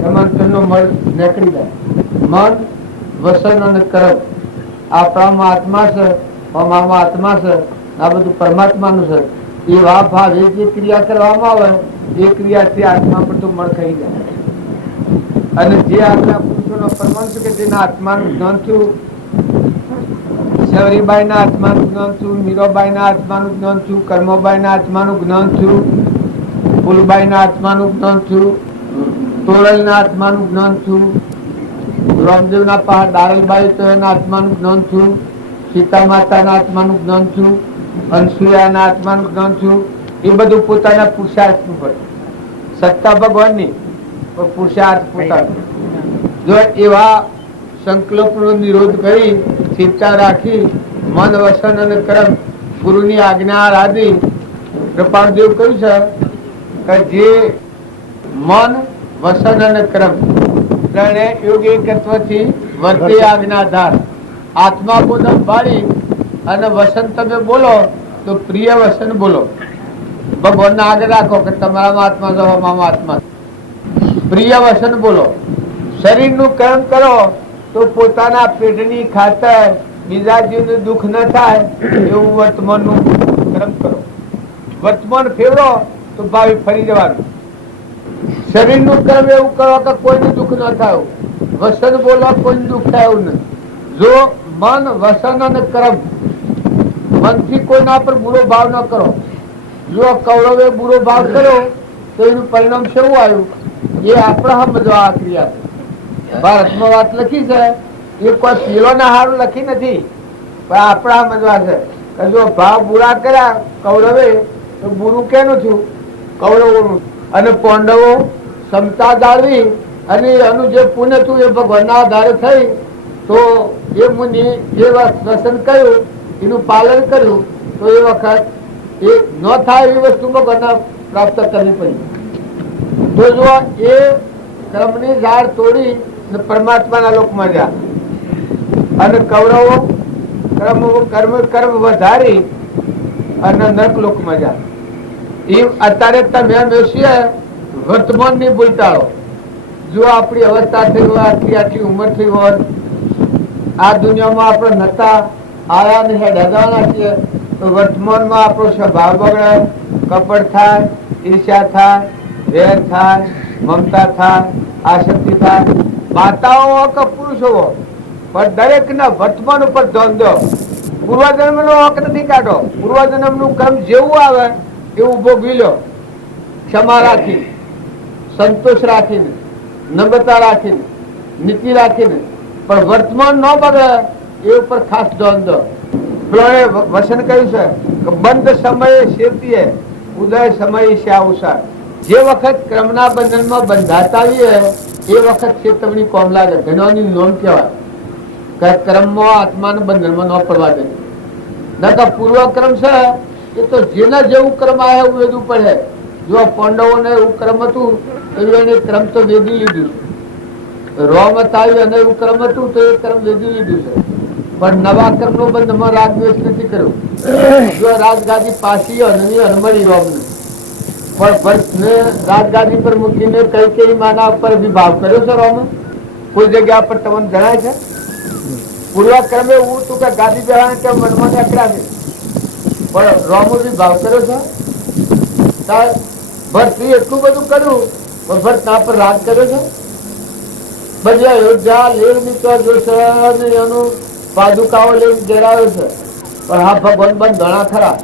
એમાં તેનો મન નીકળી જાય. મન, વસન અને કર્મ આપણામાં આત્મા છે, આમાં આત્મા છે, આ બધું પરમાત્માનું છે. એ ભાવ એ જે ક્રિયા કરવામાં આવે એ ક્રિયાથી આત્મા બધું મળ ખાઈ જાય. અને જે આપણા પુરુષોનો પ્રમાણ છે કે જેના આત્માનું જ્ઞાન થયું, શૌરીબાઈ ના આત્માનું જ્ઞાન થયું, મીરાબાઈ ના આત્માનું જ્ઞાન થયું, કર્મબાઈ ના આત્માનું જ્ઞાન થયું, ફૂલબાઈ ના આત્માનું જ્ઞાન થયું, તોરલ ના આત્માનું જ્ઞાન થયું, રામદેવના પહાડ દારલબાઈ તો એના આત્માનું જ્ઞાન થયું, સીતા માતાના આત્માનું જ્ઞાન થયું, અનસુયાના આત્માનું જ્ઞાન થયું. એ બધું પોતાના પુરુષાર્થનું પડે, સત્તા ભગવાનની પણ પુરુષાર્થ પોતાનો. જો એવા સંકલ્પનો નિરોધ કરી ચિંતા રાખી મન વસન અને કર્મ ગુરુની આજ્ઞા આદિ કૃપાળદેવ કહ્યું છે કે જે મન વસન અને કર્મ ત્રણે યોગ એકત્વથી વર્તે આજ્ઞાધાર આત્મા બોધક બાળી અને વસન તમે બોલો તો પ્રિય વસન બોલો. ભગવાનને આગળ રાખો કે તમારામાં આત્મા છો, અમારામાં આત્મા. પ્રિય વસન બોલો. શરીરનું કર્મ કરો તો પોતાના પેટની ખાતર બીજા જીવને દુઃખ ન થાય એવું વર્તમાનનું કર્મ કરો. વર્તમાન ફેરવો તો ભાવિ ફરી જવાનું. શરીરનું કર્મ એવું કરો કે કોઈને દુઃખ ન થાય, વસન બોલો કોઈને દુઃખ થાય એવું નહીં. જો મન વસન અને કર્મ મનથી કોઈના પર બુરો ભાવ ન કરો. જો કૌરવે બુરો ભાવ કર્યો તો એનું પરિણામ શું આવ્યું એ આપણે સમજવા આ ક્રિયા. ભારતમાં વાત લખી છે એ કોઈ પેલો ના હારું લખી નથી, પણ આપણા સમજવા છે કે જો ભાવ બુરા કર્યા કૌરવે તો બુરું કેનું થયું? કૌરવોનું. અને પાંડવો ક્ષમતા જાળવી અને એનું જે પુણ્ય થયું એ ભગવાનના આધારે થઈ તો એ મુનિ જે વસન કર્યું એનું પાલન કર્યું તો એ વખત એ ન થાય એવી વસ્તુ ભગવાનના પ્રાપ્ત કરવી પડી. તો જો એ કર્મની ઝાડ તોડી પરમાત્માના લોકમાં ગયા અને કૌરવો કર્મ વધારી અને નરક લોકમાં ગયા. એ અત્યારે તમે બેસીએ વર્તમાન ની ભૂલટાળો. જો આપણી અવસ્થા થઈ હોય, આટલી ઉંમર થઈ હોય, આ દુનિયામાં આપણે નતા આયા ને હેડાવાના છીએ તો વર્તમાનમાં આપણો સ્વભાવ બગડે, કપટ થાય, ઈર્ષ્યા થાય, વેર થાય, મમતા થાય, આસક્તિ થાય. માતાઓ હો કે પુરુષો હો પણ દરેક ના વર્તમાન ઉપર ધ્યાન દો. પૂર્વજન્મ નો હક નથી કાઢો. પૂર્વજન્મ નું કર્મ જેવું આવે એવું ભોગવી લો, ક્ષમા રાખી, સંતોષ રાખીને, નમ્રતા રાખીને, નીતિ રાખીને. પણ વર્તમાન ન બગડે એ ઉપર ખાસ ધ્યાન દો. વસન કહ્યું છે કે બંધ સમયે શેતીએ ઉદય સમયે શ્યાવસાર. જે વખત ક્રમના બંધનમાં બંધાતા આવીએ એ વખત ચેતવણી કોમ લાગે. ઘણોની નોંધ કહેવાય કે ક્રમમાં આત્માના બંધનમાં ન પડવા દે. નકર પૂર્વ ક્રમ છે એ તો જેના જેવું ક્રમ આવે એવું વેદવું પડે. જો પાંડવોને એવું ક્રમ હતું તો એને ક્રમ તો વેદી લીધું. રોમ આવ્યું અને એવું ક્રમ હતું તો એ ક્રમ વેદી લીધું છે. પણ નવા કર્મ નો બંધમાં રાગ દ્વેષ નથી કર્યો. જો રાજગાદી પાછી અનમળી રોમ ને પણ ભરતને રાજગાદી પર મૂકીને કઈ કઈ માના પર વિભાવ કર્યો છે રોમે? કોઈ જગ્યા પર તમને જણાય છે? પૂર્વ ક્રમે એવું હતું કે ગાદી બેહાને કે મનમાં અકડા છે પણ રોમો વિભાવ કર્યો છે. ભરત એટલું બધું કર્યું પણ ભરત ના પર રાગ કર્યો છે. બધી અયોધ્યા લેવ નીકળ્યો જોશે એનું પાદુકાઓ લઈને ઘેરાયો છે પણ હા ભગવાન બંધણા ખરા.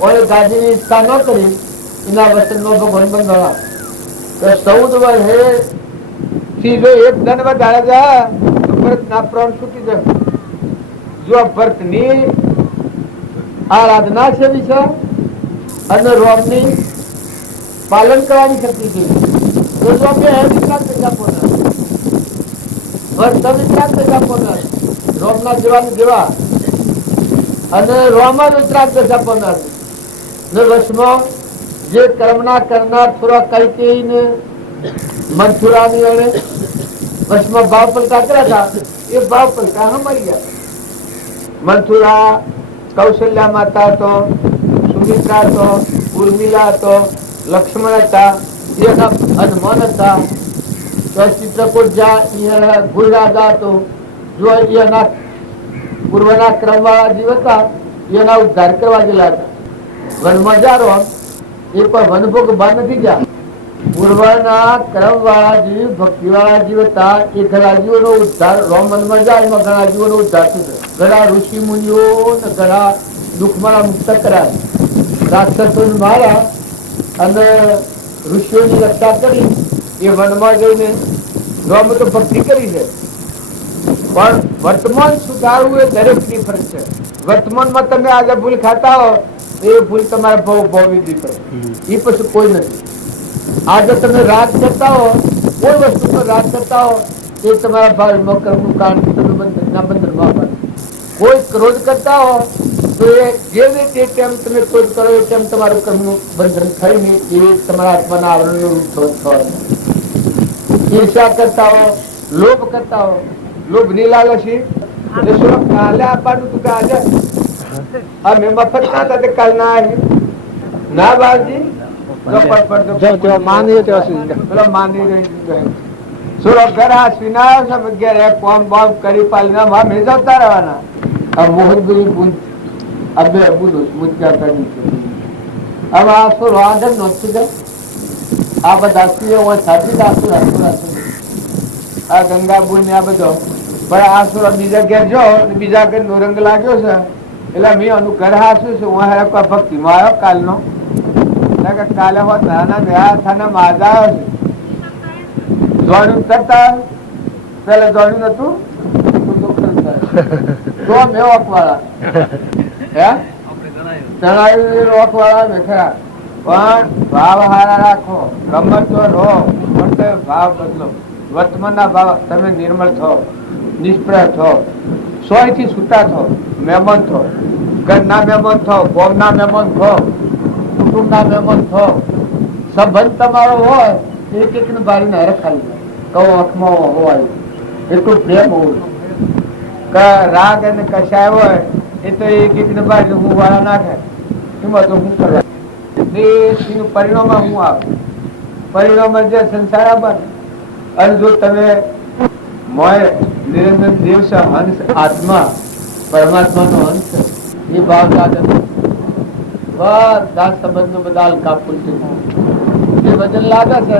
કોઈ ગાદીની ઈચ્છા ન કરી એના વચનનો ભગવાન બંધણા. 14 વર્ષે થી જો એક ધન વધારે જાય તો ભરત ના પ્રાણ છૂટી જાય. જો ભરતની આરાધના છે વિશે અને રોમની પાલન કરવાની શક્તિ છે તો જો બે વિચાર પૈસા પોના ભરત વિચાર પૈસા પોના રોમના જેવાનું જેવા અને રોમ વિતરાગ દશા પામનાર ને વશમાં જે કર્મના કરનાર થોડા કઈ ને મથુરાની અને વશમાં ભાવ પલટા કર્યા હતા એ ભાવ પલટા મરી ગયા. મથુરા કૌશલ્યા માતા હતો, સુમિત્રા હતો, ઉર્મિલા હતો, લક્ષ્મણ હતા, એના હનુમાન હતા, ચિત્રકૂટ જા ગુજરાજા હતો. જો એના પૂર્વના ક્રમવાળા જીવ હતા એના ઉદ્ધાર કરવા ગયેલા હતા. વનમાં જારો એ કોઈ વનભોગ બહાર નથી ગયા. પૂર્વના ક્રમવાળા જીવ ભક્તિવાળા જીવ હતા એ ઘણા જીવોનો ઉદ્ધાર રોમ વનમાં જાય એમાં ઘણા જીવોનો ઉદ્ધાર થશે. ઘણા ઋષિ મુનિઓ ને ઘણા દુઃખમાં મુક્ત કર્યા. રાક્ષસો મારા અને ઋષિઓની રક્ષા કરી એ વનમાં જઈને રોમ તો ભક્તિ કરી છે પણ વર્તમાન સુધારવું એ દરેકની ફરજ છે. વર્તમાનમાં તમે આજે ભૂલ ખાતા હો એ ભૂલ તમારે બહુ ભોગવવી પડે, એ પછી કોઈ નથી. આજે તમે રાગ કરતા હો, કોઈ વસ્તુ પર રાગ કરતા હો, એ તમારા ભાવમાં કર્મનું કારણ તમે બંધનમાં પડે. કોઈ ક્રોધ કરતા હો તો એ જે રીતે તેમ તમે ક્રોધ કરો એ તેમ તમારું કર્મનું બંધન થઈ નહીં, એ તમારા આત્માના આવરણનું રૂપ થવાનું. ઈર્ષા કરતા હો, લોભ કરતા હો, લોભ ની લાલચી કાલે આપવાનું તું કે આજે અમે મફત ના હતા તે કાલ ના આવી ના બાળજી માની પેલો માની રહી સુરો ઘર હાસવીના સબ ઘેરે કોમ બોમ કરી પાલીના માં મેં જતા રહેવાના. આ મોહન ગરી બુંદ અબે અબુદ મુદ્દા કરવી છે. હવે આ સુરો આદર નોતી દે આ બધા સ્ત્રીઓ હોય સાચી દાસુ રાખું આ ગંગા બુન આ બધો પણ આ સુરો બીજા ઘેર જો બીજા ઘર નો રંગ લાગ્યો છે એટલે મેં આનું ઘર હાસ્યું છે. હું હેરા કોઈ ભક્તિ માં આવ્યો કાલનો કાલે હોત નાના ગયા થાને માજા આવ્યો છે જોડ્યું કરતા પેલા જોડ્યું નતું તો મેં ઓખવાળા હે ચણાયું ઓખવાળા મેં ખરા પણ ભાવ હારા રાખો, ગમતો રહો પણ ભાવ બદલો. વર્તમાનના ભાવ તમે નિર્મળ થો, નિષ્પ્રય થો, સોયથી છૂટા થો, મહેમાન થો, ઘરના મહેમાન થો, ગોમના મહેમાન થો, કુટુંબના મહેમાન થો. સંબંધ તમારો હોય એક એક ને બારી ને ખાલી કહો આંખમાં હોય એટલું પ્રેમ હોવું. રાગ અને કશાય હોય એ તો એક એક ને બારી હું વાળા નાખે એમાં તો હું કરવા પરિણામ શું આવે? પરિણામ જે સંસાર આપે. અને જો તમે નિરંજન દેવ છે, હંસ આત્મા પરમાત્મા નો હંસ એ ભાવ બધા સંબંધ નો બધા હલકા ફૂલતી જે વજન લાગે છે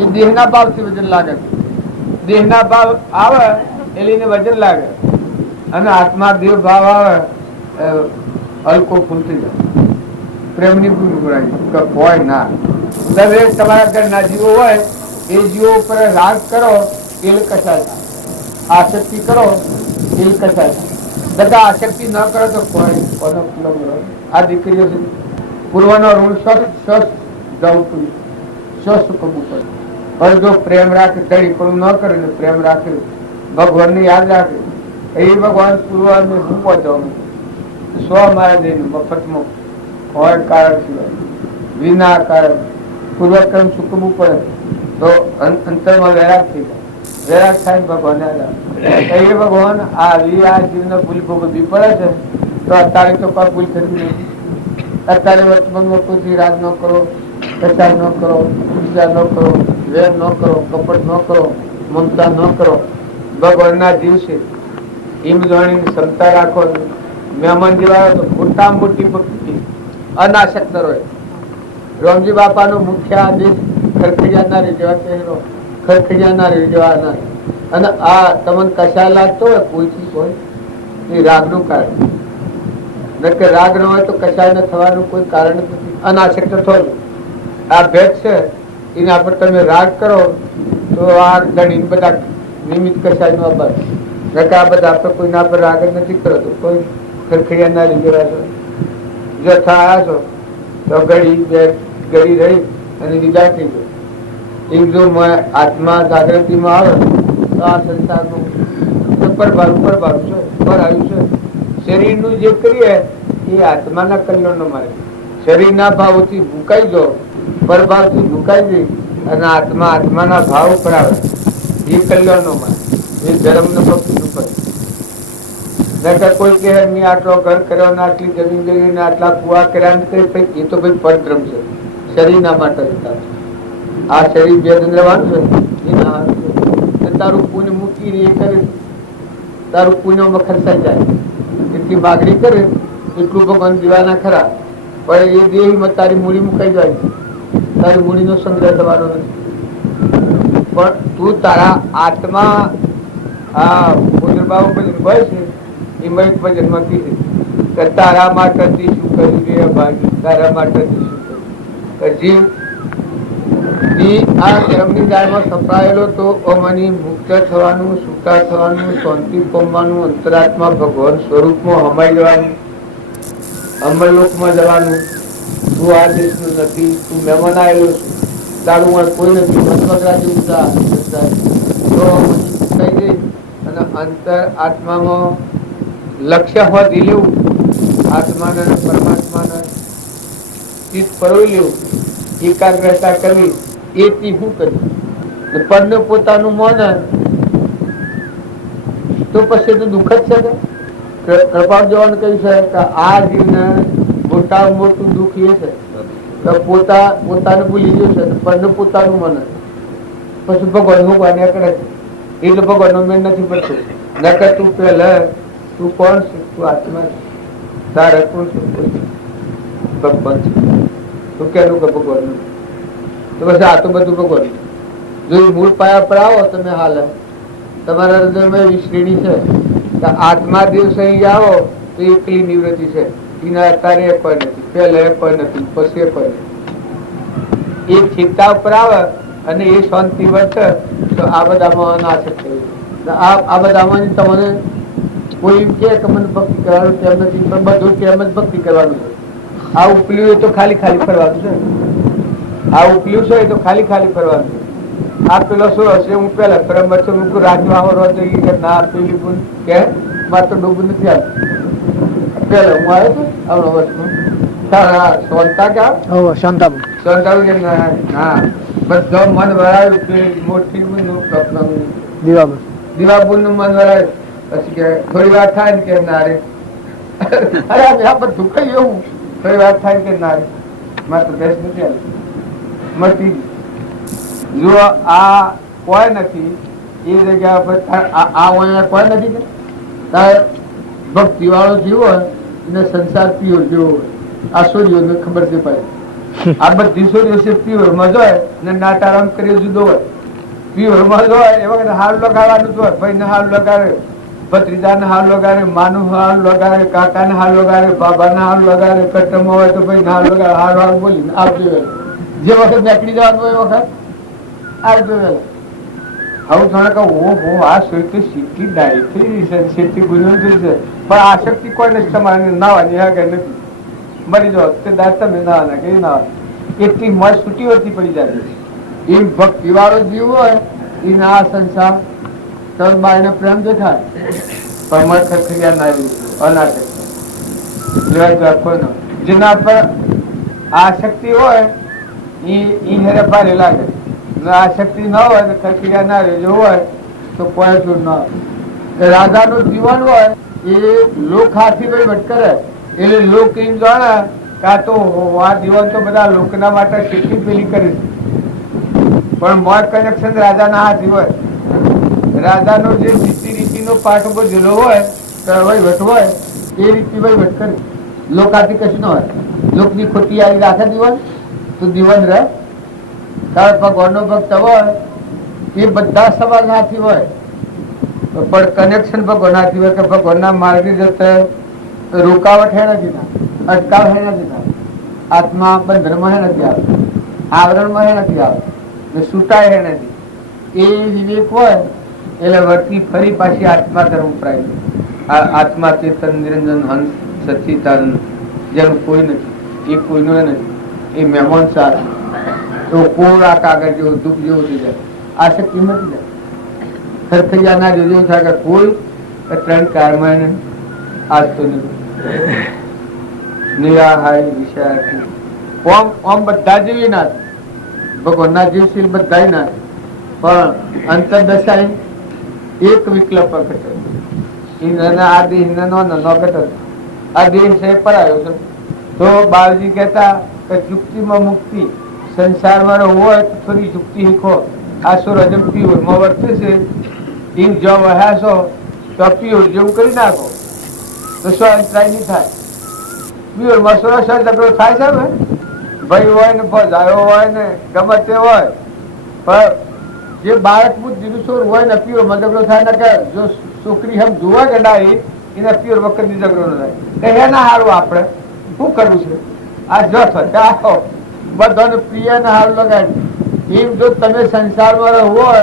એ દેહ ના ભાવ થી વજન લાગે છે. દેહ ના ભાવ આવે એટલે વજન લાગે અને આત્મા દેવ ભાવ આવે હલકો ફૂલતી જાય. પ્રેમની હોય ના દરેક તમારા ઘરના જીવો હોય એ જીવો ઉપર રાગ કરો એલ કસાય, આસક્તિ કરો એલ કસાય. બધા આસક્તિ ન કરો તો કોઈ કોનો આ દીકરીઓ પૂર્વનો ઋણ સુખવું પડે. પણ જો પ્રેમ રાખે કઈ પણ ન કરે ને પ્રેમ રાખે ભગવાન ને યાદ રાખે એ ભગવાન પૂર્વ હું પહોંચવાનું સ્વ મારા જઈને મફતમાં હોય કારણ સિવાય વિના કારણ પૂર્વક્રમ ચૂકવવું પડે તો અંતરમાં વૈરાગ થઈ જાય. વૈરાગ થાય ભગવાન એ ભગવાન આ જીવને ભૂલ ભોગવવી પડે છે તો અત્યારે તો કોઈ ભૂલ થતી નથી. અત્યારે વર્તમાનમાં કોઈથી રાગ ન કરો, કચાર ન કરો, ઈર્ષા ન કરો, વેર ન કરો, કપટ ન કરો, મમતા ન કરો. ભગવાનના દિવસે એમ જાણીને ક્ષમતા રાખો. મહેમાન જેવા તો મોટા મોટી ભક્તિ અનાશક્ત રહે. રામજી બાપા નો મુખ્ય આદેશ ખરખડિયા ના રે જેવા કહેલો, ખરખડિયા ના રે જેવા ના. અને આ તમને કશા લાગતો હોય કોઈથી કોઈ એ રાગ નું કારણ કે રાગ ન હોય તો કશાય ન થવાનું કોઈ કારણ નથી. અનાશક્ત થયું આ ભેદ છે એને આપણે તમે રાગ કરો તો આ ગણી બધા નિમિત્ત કશાય નો અભાવ. આ બધા આપણે કોઈના પર રાગ જ નથી કરતો. કોઈ ખરખડિયા ના લીધે જો થયા છો તો ઘડી રહી અને વિદાય થઈ ગયો. એમ જો આત્મા જાગૃતિમાં આવે તો આ સંસારનું ઉપર ભારું છે, ઉપર આવ્યું છે. શરીરનું જે કરીએ એ આત્માના કલ્યાણનો માર્ગ. શરીરના ભાવથી ભૂકાઈ જો, પરભાવથી ભૂકાઈ જઈ અને આત્માના ભાવ ઉપર આવે એ કલ્યાણનો માર્ગ. એ ધર્મનો ભક્તિ ઉપર કોઈ કહે મેં આટલો ઘર કર્યો ને આટલી જમીન કરી ને આટલા કુવા કર્યા ને એ તો ભાઈ પરધર્મ છે. શરીરના માટે આ શરીર બે રહેવાનું છે એ તારું પુણ્ય મૂકી એ કરે તારું પુણ્યમાં ખર્ચાઈ જાય એટલી માગણી કરે એટલું ભગવાન દીવાના ખરા. પણ એ દેહમાં તારી મૂડી મુકાઈ જાય, તારી મૂડીનો સંગ્રહ થવાનો નથી. પણ તું તારા આત્મા આ ભોજનભાવ ભજન હોય છે એમાં એક ભજનમાં કીધું કે તારા માટેથી શું કર્યું રે ભાગી, તારા માટેથી શું કર્યું. જીવ આ ધર્મની દાળમાં સપડાયેલો તો અમારી મુક્ત થવાનું, છૂટા થવાનું, શાંતિ પામવાનું, અંતરાત્મા ભગવાન સ્વરૂપમાં હમાઈ જવાનું, અમરલોકમાં જવાનું. તું આ દેશનું નથી, તું મહેમાન આવેલો છું, તારું માં કોઈ નથી, મતવગરા જેવું થઈ ગઈ. અને અંતર આત્મામાં લક્ષ્ય હોવાથી લેવું, આત્માને પરમાત્માને ચિત્ત પરોવી લેવું, એકાગ્રતા કરવી, એથી શું કરવું? પરને પોતાનું માને તો પછી તો દુઃખ જ છે. કૃપાળ જવાનું કહ્યું છે કે આ જીવને મોટામાં મોટું દુઃખ એ છે કે પોતાને ભૂલી ગયું છે, પરને પોતાનું માને પછી ભગવાન ભગવાન કરે છે. એટલે ભગવાન નો મેળ નથી પડતો. નકર તું પહેલા તું કોણ છે? તું આત્મા છે. તારે કોણ છે? ભગવાન છે. તું કેલું કે ભગવાન નું તો પછી આ તો બધું ભગવાન. જો મૂળ પાયા પર આવો તમે, હાલ તમારા હૃદયમાં એવી શ્રેણી છે કે આત્મા દિવસે અહીં આવો તો એકલી નિવૃત્તિ છે. એના અત્યારે કોઈ નથી, પહેલા કોઈ નથી, પછી કોઈ નથી. એ ચિંતા ઉપર આવે અને એ શાંતિ વર્તે તો આ બધામાં અનાશક થયું. આ બધામાં તમને કોઈ કે મને ભક્તિ કરવાનું કેમ નથી, પણ બધું કેમ જ ભક્તિ કરવાનું છે. આ ઉપલ્યું એ તો ખાલી ખાલી ફરવાનું છે. આ ઉપલ્યું છે એ તો ખાલી ખાલી ફરવાનું છે. આ પેલો શું હશે? હું પેલા પરમ રાજમાં કે ના પેલી ગુણ કે મારે તો ડૂબું નથી આવતું. પેલા હું આવ્યો છું આવડો વર્ષમાં શાંતા ક્યાં શાંતા કે ના બધા મન વળાયું. મોટી દીવાબુન નું મન વળાયું. પછી કે થોડી વાર થાય ને કે ના રે અરે આ બધું કઈ એવું થોડી વાર થાય કે ના રે મારે તો બેસ નથી આવી મટી. જો આ કોઈ નથી એ જગ્યા પર કોઈ નથી કે ભક્તિ વાળો જેવો હોય એને સંસાર પ્યોર જેવો હોય. આ સૂર્યોને ખબર છે પડે. આ બધી સૂર્યો છે પ્યોર માં જોય ને નાટારામ કરી જુદો હોય. પ્યોર માં જોય એ વખતે હાલ લગાડવાનું હોય. ભાઈ ને હાલ લગાડે, ભત્રીજા ને હાલ લગાડે, માનું હાલ લગાડે, કાકા ને હાલ લગાડે, બાબા ને હાલ લગાડે. કટમ હોય તો ભાઈ હાલ લગાડે. હાલ હાલ બોલી આપજો. જે વખત નીકળી જવાનું હોય એ વખત આવજો. હું થોડા કહું આ શક્તિ સીધી ડાયરેક્ટલી સીધી ગુજરી છે. પણ આ શક્તિ કોઈ નથી તમારે નાવાની આગળ નથી. મરી જાઓ તે દાદ તમે નાવાના કે ના એટલી મજ છૂટી હોતી પડી જાય. એમ ભક્તિ વાળો જીવ હોય એને આ સંસાર તર બાયને પ્રેમ દેખાય પણ મત ખરખરિયા ના અનાશક્તિ કોઈ ન જેના પર આ શક્તિ હોય એ હેરે ભારે લાગે. આ શક્તિ ના હોય ને ખરખરિયા ના રેજો હોય તો કોઈ જ ના. રાજા નું જીવન હોય એ લોક હાથી વહીવટ કરે એટલે લોક એમ જાણે કે તો આ જીવન તો બધા લોકના માટે કેટલી પેલી કરી પણ મોય કનેક્શન રાજાના હાથી હોય. રાજાનો જે રીતિનો પાઠ ઉભો જેલો હોય વહીવટ હોય એ રીતિ વહીવટ કરે. લોક હાથી કશું ન હોય. લોકની ખોટી આવી રાખે જીવન તો જીવન રહે. તારે ભગવાન નો ભક્ત હોય એ બધા સમાજ હાથી હોય પણ કનેક્શન ભગવાન હાથી હોય કે ભગવાનના માર્ગે જતા रुकावट है ना अटकाव है ना आत्मा बंधन में है ना आवरण में है ना छूटाय है ना એ વિવેક હોય એટલે વર્તી ફરી પાછી આત્મા તરફ ઉપરાય. આત્મા ચેતન નિરંજન હંસ સચ્ચિદાનંદ જેનું કોઈ નથી એ કોઈનો નથી. એ મહેમાન સારા તો કોરા કાગળ જેવો દુઃખ જેવું થઈ જાય. આ શક્તિ નથી જાય ખરખરિયા ના જેવું થાય કે કોઈ ત્રણ કારમાં આજ તો નથી નિરાહાય વિષયાર્થી ઓમ બધા જેવી ના ભગવાનના જીવશીલ બધા ના પણ અંતરદશા એક વિકલ્પ ઘટે. આ દેહ નો ઘટે. આ દેહ છે પર આવ્યો છે તો બાળજી કહેતા કે યુક્તિમાં મુક્તિ સંસારમાં રહેવું હોય તો થોડી યુક્તિ શીખો. આ સો રજમ પ્યોરમાં વર્તે છે એમ જો વહ્યા છો તો પ્યોર જેવું કરી નાખો તો સો અંતરાય નહીં થાય. પ્યોરમાં સો ઝઘડો થાય છે ને ભાઈ હોય ને ભજાયો હોય ને ગમે તે હોય પણ જે બાળક બુદ્ધિનું છોડ હોય ને પ્યોરમાં ઝઘડો થાય ને કે જો છોકરી હમ જોવા ગડાઈ એને પ્યોર વખત ની ઝઘડો ન થાય એના હારું આપણે શું કરવું છે? આ જો થતા બધાને પ્રિય ને હારું લગાડી એમ જો તમે સંસારમાં હોય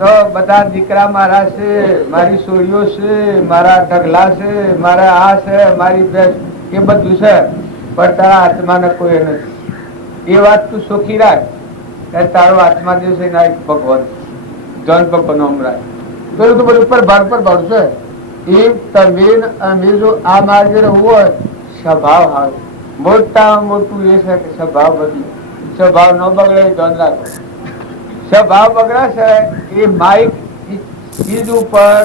તો બધા દીકરા મારા છે, મારી સોળીઓ છે, મારા ઢગલા છે, મારા આ છે, મારી બેસ એ બધું છે, પણ તારા આત્માને કોઈ નથી. એ વાત તું સુખી રાખ. તારો આત્મા જે છે ના ભગવાન જન ભગવાન હમણાં પેલું તો બધું પર ભાગ પર ભાગ છે. એ તમે અમે જો આ માર્ગે રહેવું હોય, સ્વભાવ હાલ મોટામાં મોટું એ છે કે સ્વભાવ બદલે. સ્વભાવ ન બગડે ધન રાખો. સ્વભાવ બગડે છે એ માઇક ચીજ ઉપર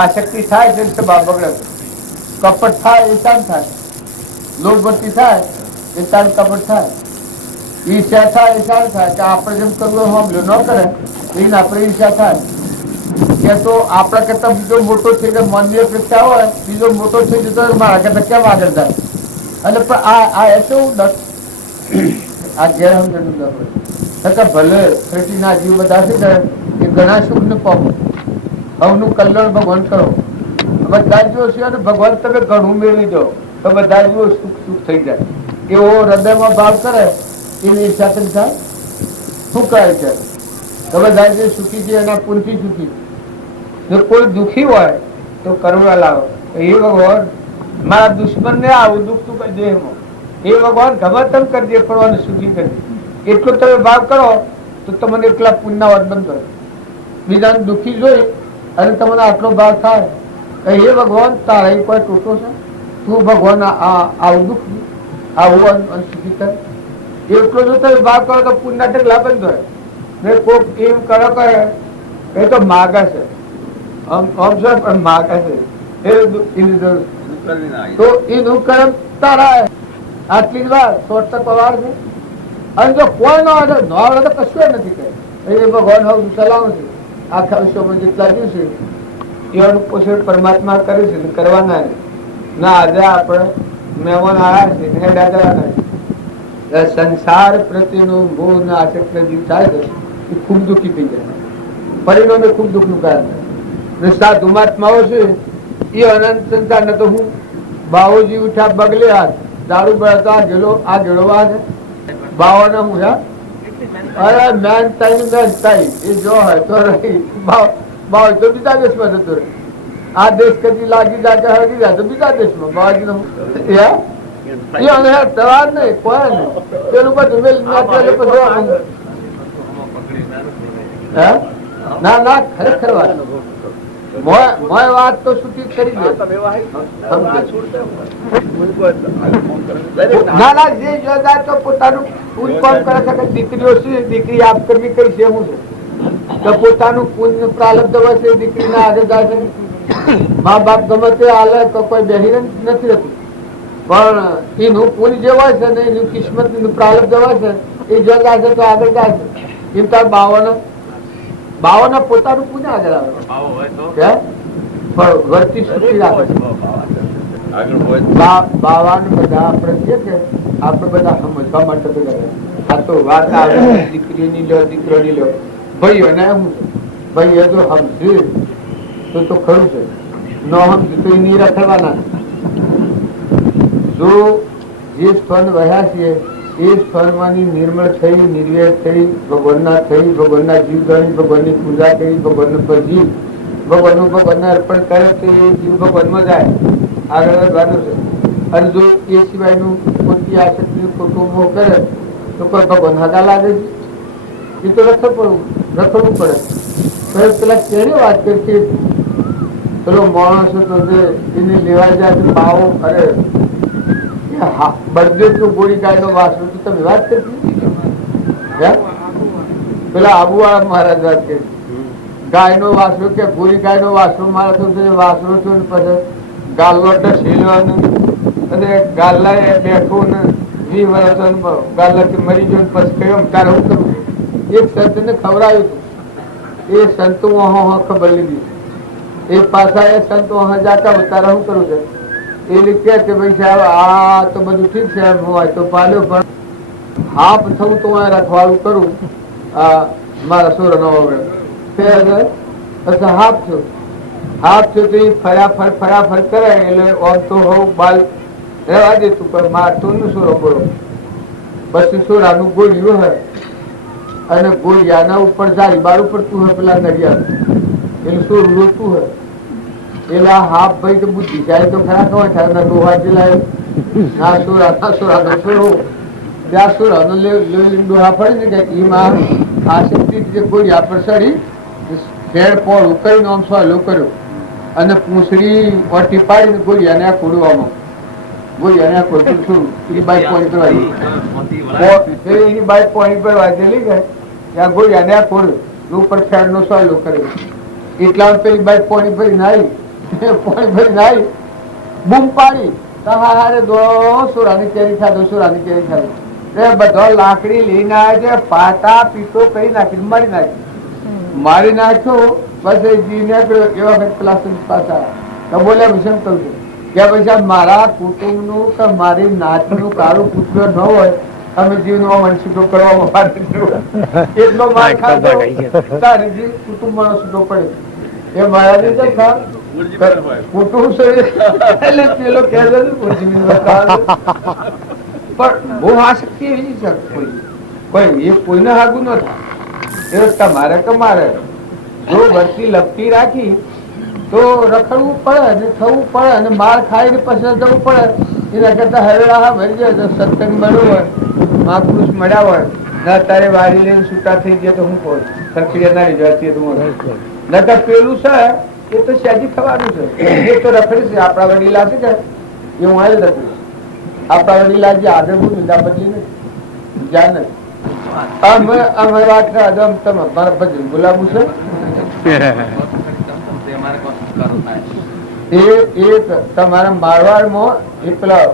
આસક્તિ થાય છે, સ્વભાવ બગડે. કપટ થાય એ તાન થાય, લોભવર્તી થાય એ તાન કપટ થાય, ઈર્ષ્યા થાય એ સારું થાય કે આપણે જેમ કરવું હોય ન કરે એને આપણે ઈર્ષ્યા થાય કે તો આપણા કરતા બીજો મોટો થઈ જાય. મનની અપેક્ષા હોય બીજો મોટો થઈ જતો મારા કરતા કેમ આગળ થાય. અને પણ આ કેવું આ ગેરસમજણનું દર્દ ભલે સૃષ્ટિના જીવ બધા છે ને એ ઘણા સુખ ને પામો. હવનું કલ્યાણ ભગવાન કરો. બધા જીવો છે અને ભગવાન તમે ઘણું મેળવી દો તો બધા જીવો સુખ સુખ થઈ જાય. એવો હૃદયમાં ભાવ કરે એની ઈચ્છા થાય શું કહે છે તો બધા જે સુખી છે એના પુણ્યથી સુખી. જો કોઈ દુઃખી હોય તો કરુણા લાવો. એ ભગવાન મારા દુશ્મન ને આવું દુઃખ તું કરી દે એમાં એ ભગવાન ગમે તેમ કરી દે પણ સુખી કરી દે. એટલો તમે ભાવ કરો તો તમને એટલા પુણ્યવાદ બંધ કરો. બીજાને દુઃખી જોઈ અને તમને આટલો ભાવ થાય એ ભગવાન તારા કોઈ ટોટો છે. તું ભગવાન આવું દુઃખ આવું સુખી કરે એટલો જો તમે ભાવ કરો તો પુણ્ય ટેકલા બંધ હોય. ને કોક એમ કરો કરે એ તો માગા છે માગા છે તો એનું કર્મ તારા આટલી વાર 100% વાર છે. અને જો કોઈ નો આવે ન આવે તો કશું નથી કરે. એ ભગવાન હવે ચલાવું છે આખા વિશ્વમાં જેટલા જીવ છે એનું પોષણ પરમાત્મા કરે છે કરવાના ના. આજે આપણે મહેમાન આવ્યા છે દાદા સંસાર પ્રત્યેનું મોહ ના આસક્ત જીવ થાય છે એ ખૂબ દુઃખી થઈ જાય. પરિણામે ખૂબ દુઃખનું કારણ થાય. સાધુ મહાત્માઓ છે એ અનંત સંસાર ને તો હું બાવોજી ઉઠ્યા બગલે હાથ દારૂ બળતા આ ગેલો વાત બાવાને હું અરે મેન તાઈ મેન તાઈ એ જો હોય તો રહી બાવ તો બીજા દેશમાં જતો રહે. આ દેશ કદી લાગી જાય હળી જાય તો બીજા દેશમાં બાવાજી નું તવાર નહીં કોઈ નહીં પેલું બધું ના ના ખરેખર વાત મોય વાત તો સૂચિત કરી ના ના જે યોજના તો પોતાનું પૂનપણ કરે છે કે દીકરીઓ છે દીકરી આપ કરવી કઈ છે હું તો પોતાનું પુણ્ય પ્રારબ્ધ હોય છે દીકરીના આગળ જાય છે. મા બાપ ગમે તે હાલે તો કોઈ બેહી નથી રહેતું પણ એનું પુણ્ય જે હોય છે ને એનું કિસ્મત પ્રારબ્ધ હોય છે એ જો જાય છે તો આગળ જાય છે. એમ તાર બાવાના પોતાનું પુણ્ય આગળ આવે પણ વર્તી સુખી રાખે છે. બાવાને બધા આપણે કે આપણે બધા સમજવા માટે આ તો વાત આવે દીકરીની લો દીકરોની લો ભાઈ એને એમ ભાઈ એ જો સમજે તો ખરું છે ન સમજે તો એ નહીં રાખવાના. જો જે સ્થળ વહ્યા છીએ એ સ્થળમાંની નિર્મળ થઈ નિર્વેદ થઈ ભગવાનના જીવ ગણી ભગવાનની પૂજા કરી ભગવાન જીવ ભગવાનને અર્પણ કરે તો એ જીવ ભગવાનમાં જાય આગળ વધવાનું છે. અને જો એ સિવાયનું ખોટી આસક્તિ ખોટું મોહ કરે તો કોઈ ભગવાન હાથા લાગે છે એ તો રખડવું પડે. પેલા કેની વાત કરતી પેલો માણસ હતો એને લેવાઈ જાય તો બાવો અરે બધે તો ગોળી ગાય નો વાસરો તો તમે વાત કરતી પેલા આબુવાળા મહારાજ વાત કરી ગાય નો વાસરો કે ગોળી ગાય નો વાસરો મારા તો વાસરો છો ને પછી ગાલ્લો ઢસેલવાનું અને ગાલ્લા એ બેઠું ને 20 વર્ષ ગાલ્લા મરી ગયો પછી કયો તારે હું કરું. એક સંત ને ખવડાવ્યું હતું એ સંતો ખબર લીધી એ પાછા એ સંતો જાતા તારે શું કરું છે એ લીધે કે ભાઈ સાહેબ આ તો બધું ઠીક છે હોય તો પાલ્યો પણ હાફ થવું તો રખવાડું કરું મારા સોર નો પછી હાફ થયું તો એ ફરાફર કરે એટલે આમ તો હોઉં બાલ રહેવા દેતું પણ મારતું ને સોરો બોલો પછી સોરાનું ગોળ્યું હોય અને ગોળિયાના ઉપર જાય બારું પડતું હોય પેલા નડિયાદ એટલે શું રોતું હોય એટલે આ હાફ ભાઈ તો બુદ્ધિ જાય તો ખરા ખબર થાય ડોહા જેલા ના સુરા સુરો ત્યાં સુરાનો ડોહા ફરી ને કે એમાં આ શક્તિ જે ગોળિયા પર ચડી ફેર પોળ ઉકળીને આમ સહેલો કર્યો અને પૂંછડી ઓટી પાડીને ગોળિયાને આ ખોડવામાં ગોળિયાને આ ખોડતું શું એની બાઈક પોઈન્ટ પર એની બાઈક પોઈન્ટ પર વાંચેલી ગઈ ત્યાં ગોળિયાને આ ખોડ્યું ઉપર ફેરનો સહેલો કર્યો એટલા પેલી બાઈક પોણી ભરી નાઈ બૂમ પાડી તમારે સુરાની કેરી ખાધો સુરાની કેરી ખાધો બધો લાકડી લઈને આવે છે પાટા પીતો કરી નાખી મારી નાખ્યો બસ એ જી નીકળ્યો એવા વખત પેલા પાછા તો બોલે વિષમ કહું છું કે ભાઈ મારા કુટુંબ નું કે મારી નાચ નું કાળું પુત્ર ન હોય અમે જીવનો વંશીટો કરવામાં એટલો માર ખાધો તારી જીવ કુટુંબ માં છૂટો પડે એ મારા કુટુંબ એટલે પેલો કહે છે પણ બહુ આસક્તિ એવી છે કોઈ એ કોઈને હાગું ન થાય એ તમારે કમારે જો વર્તી લપટી રાખી તો રખડવું પડે અને થવું પડે અને માર ખાઈને પછી જવું પડે એના કરતા હવે મરી જાય સત્સંગ મળ્યો હોય મહાપુરુષ મળ્યા હોય ના તારે વારી લઈને છૂટા થઈ ગયા તો હું કહું પ્રક્રિયા ના જતી નકર પેલું છે એ તો સહેજી થવાનું છે એ તો રખડી છે આપણા વડીલા છે કે એ હું આવી રખડી આપણા વડીલા જે આગળ બહુ લીધા બદલી નથી જ્યાં નથી અમે વાત તમે મારા ભજન બોલાવું છે તમારા મારવાડમાં એ પેલા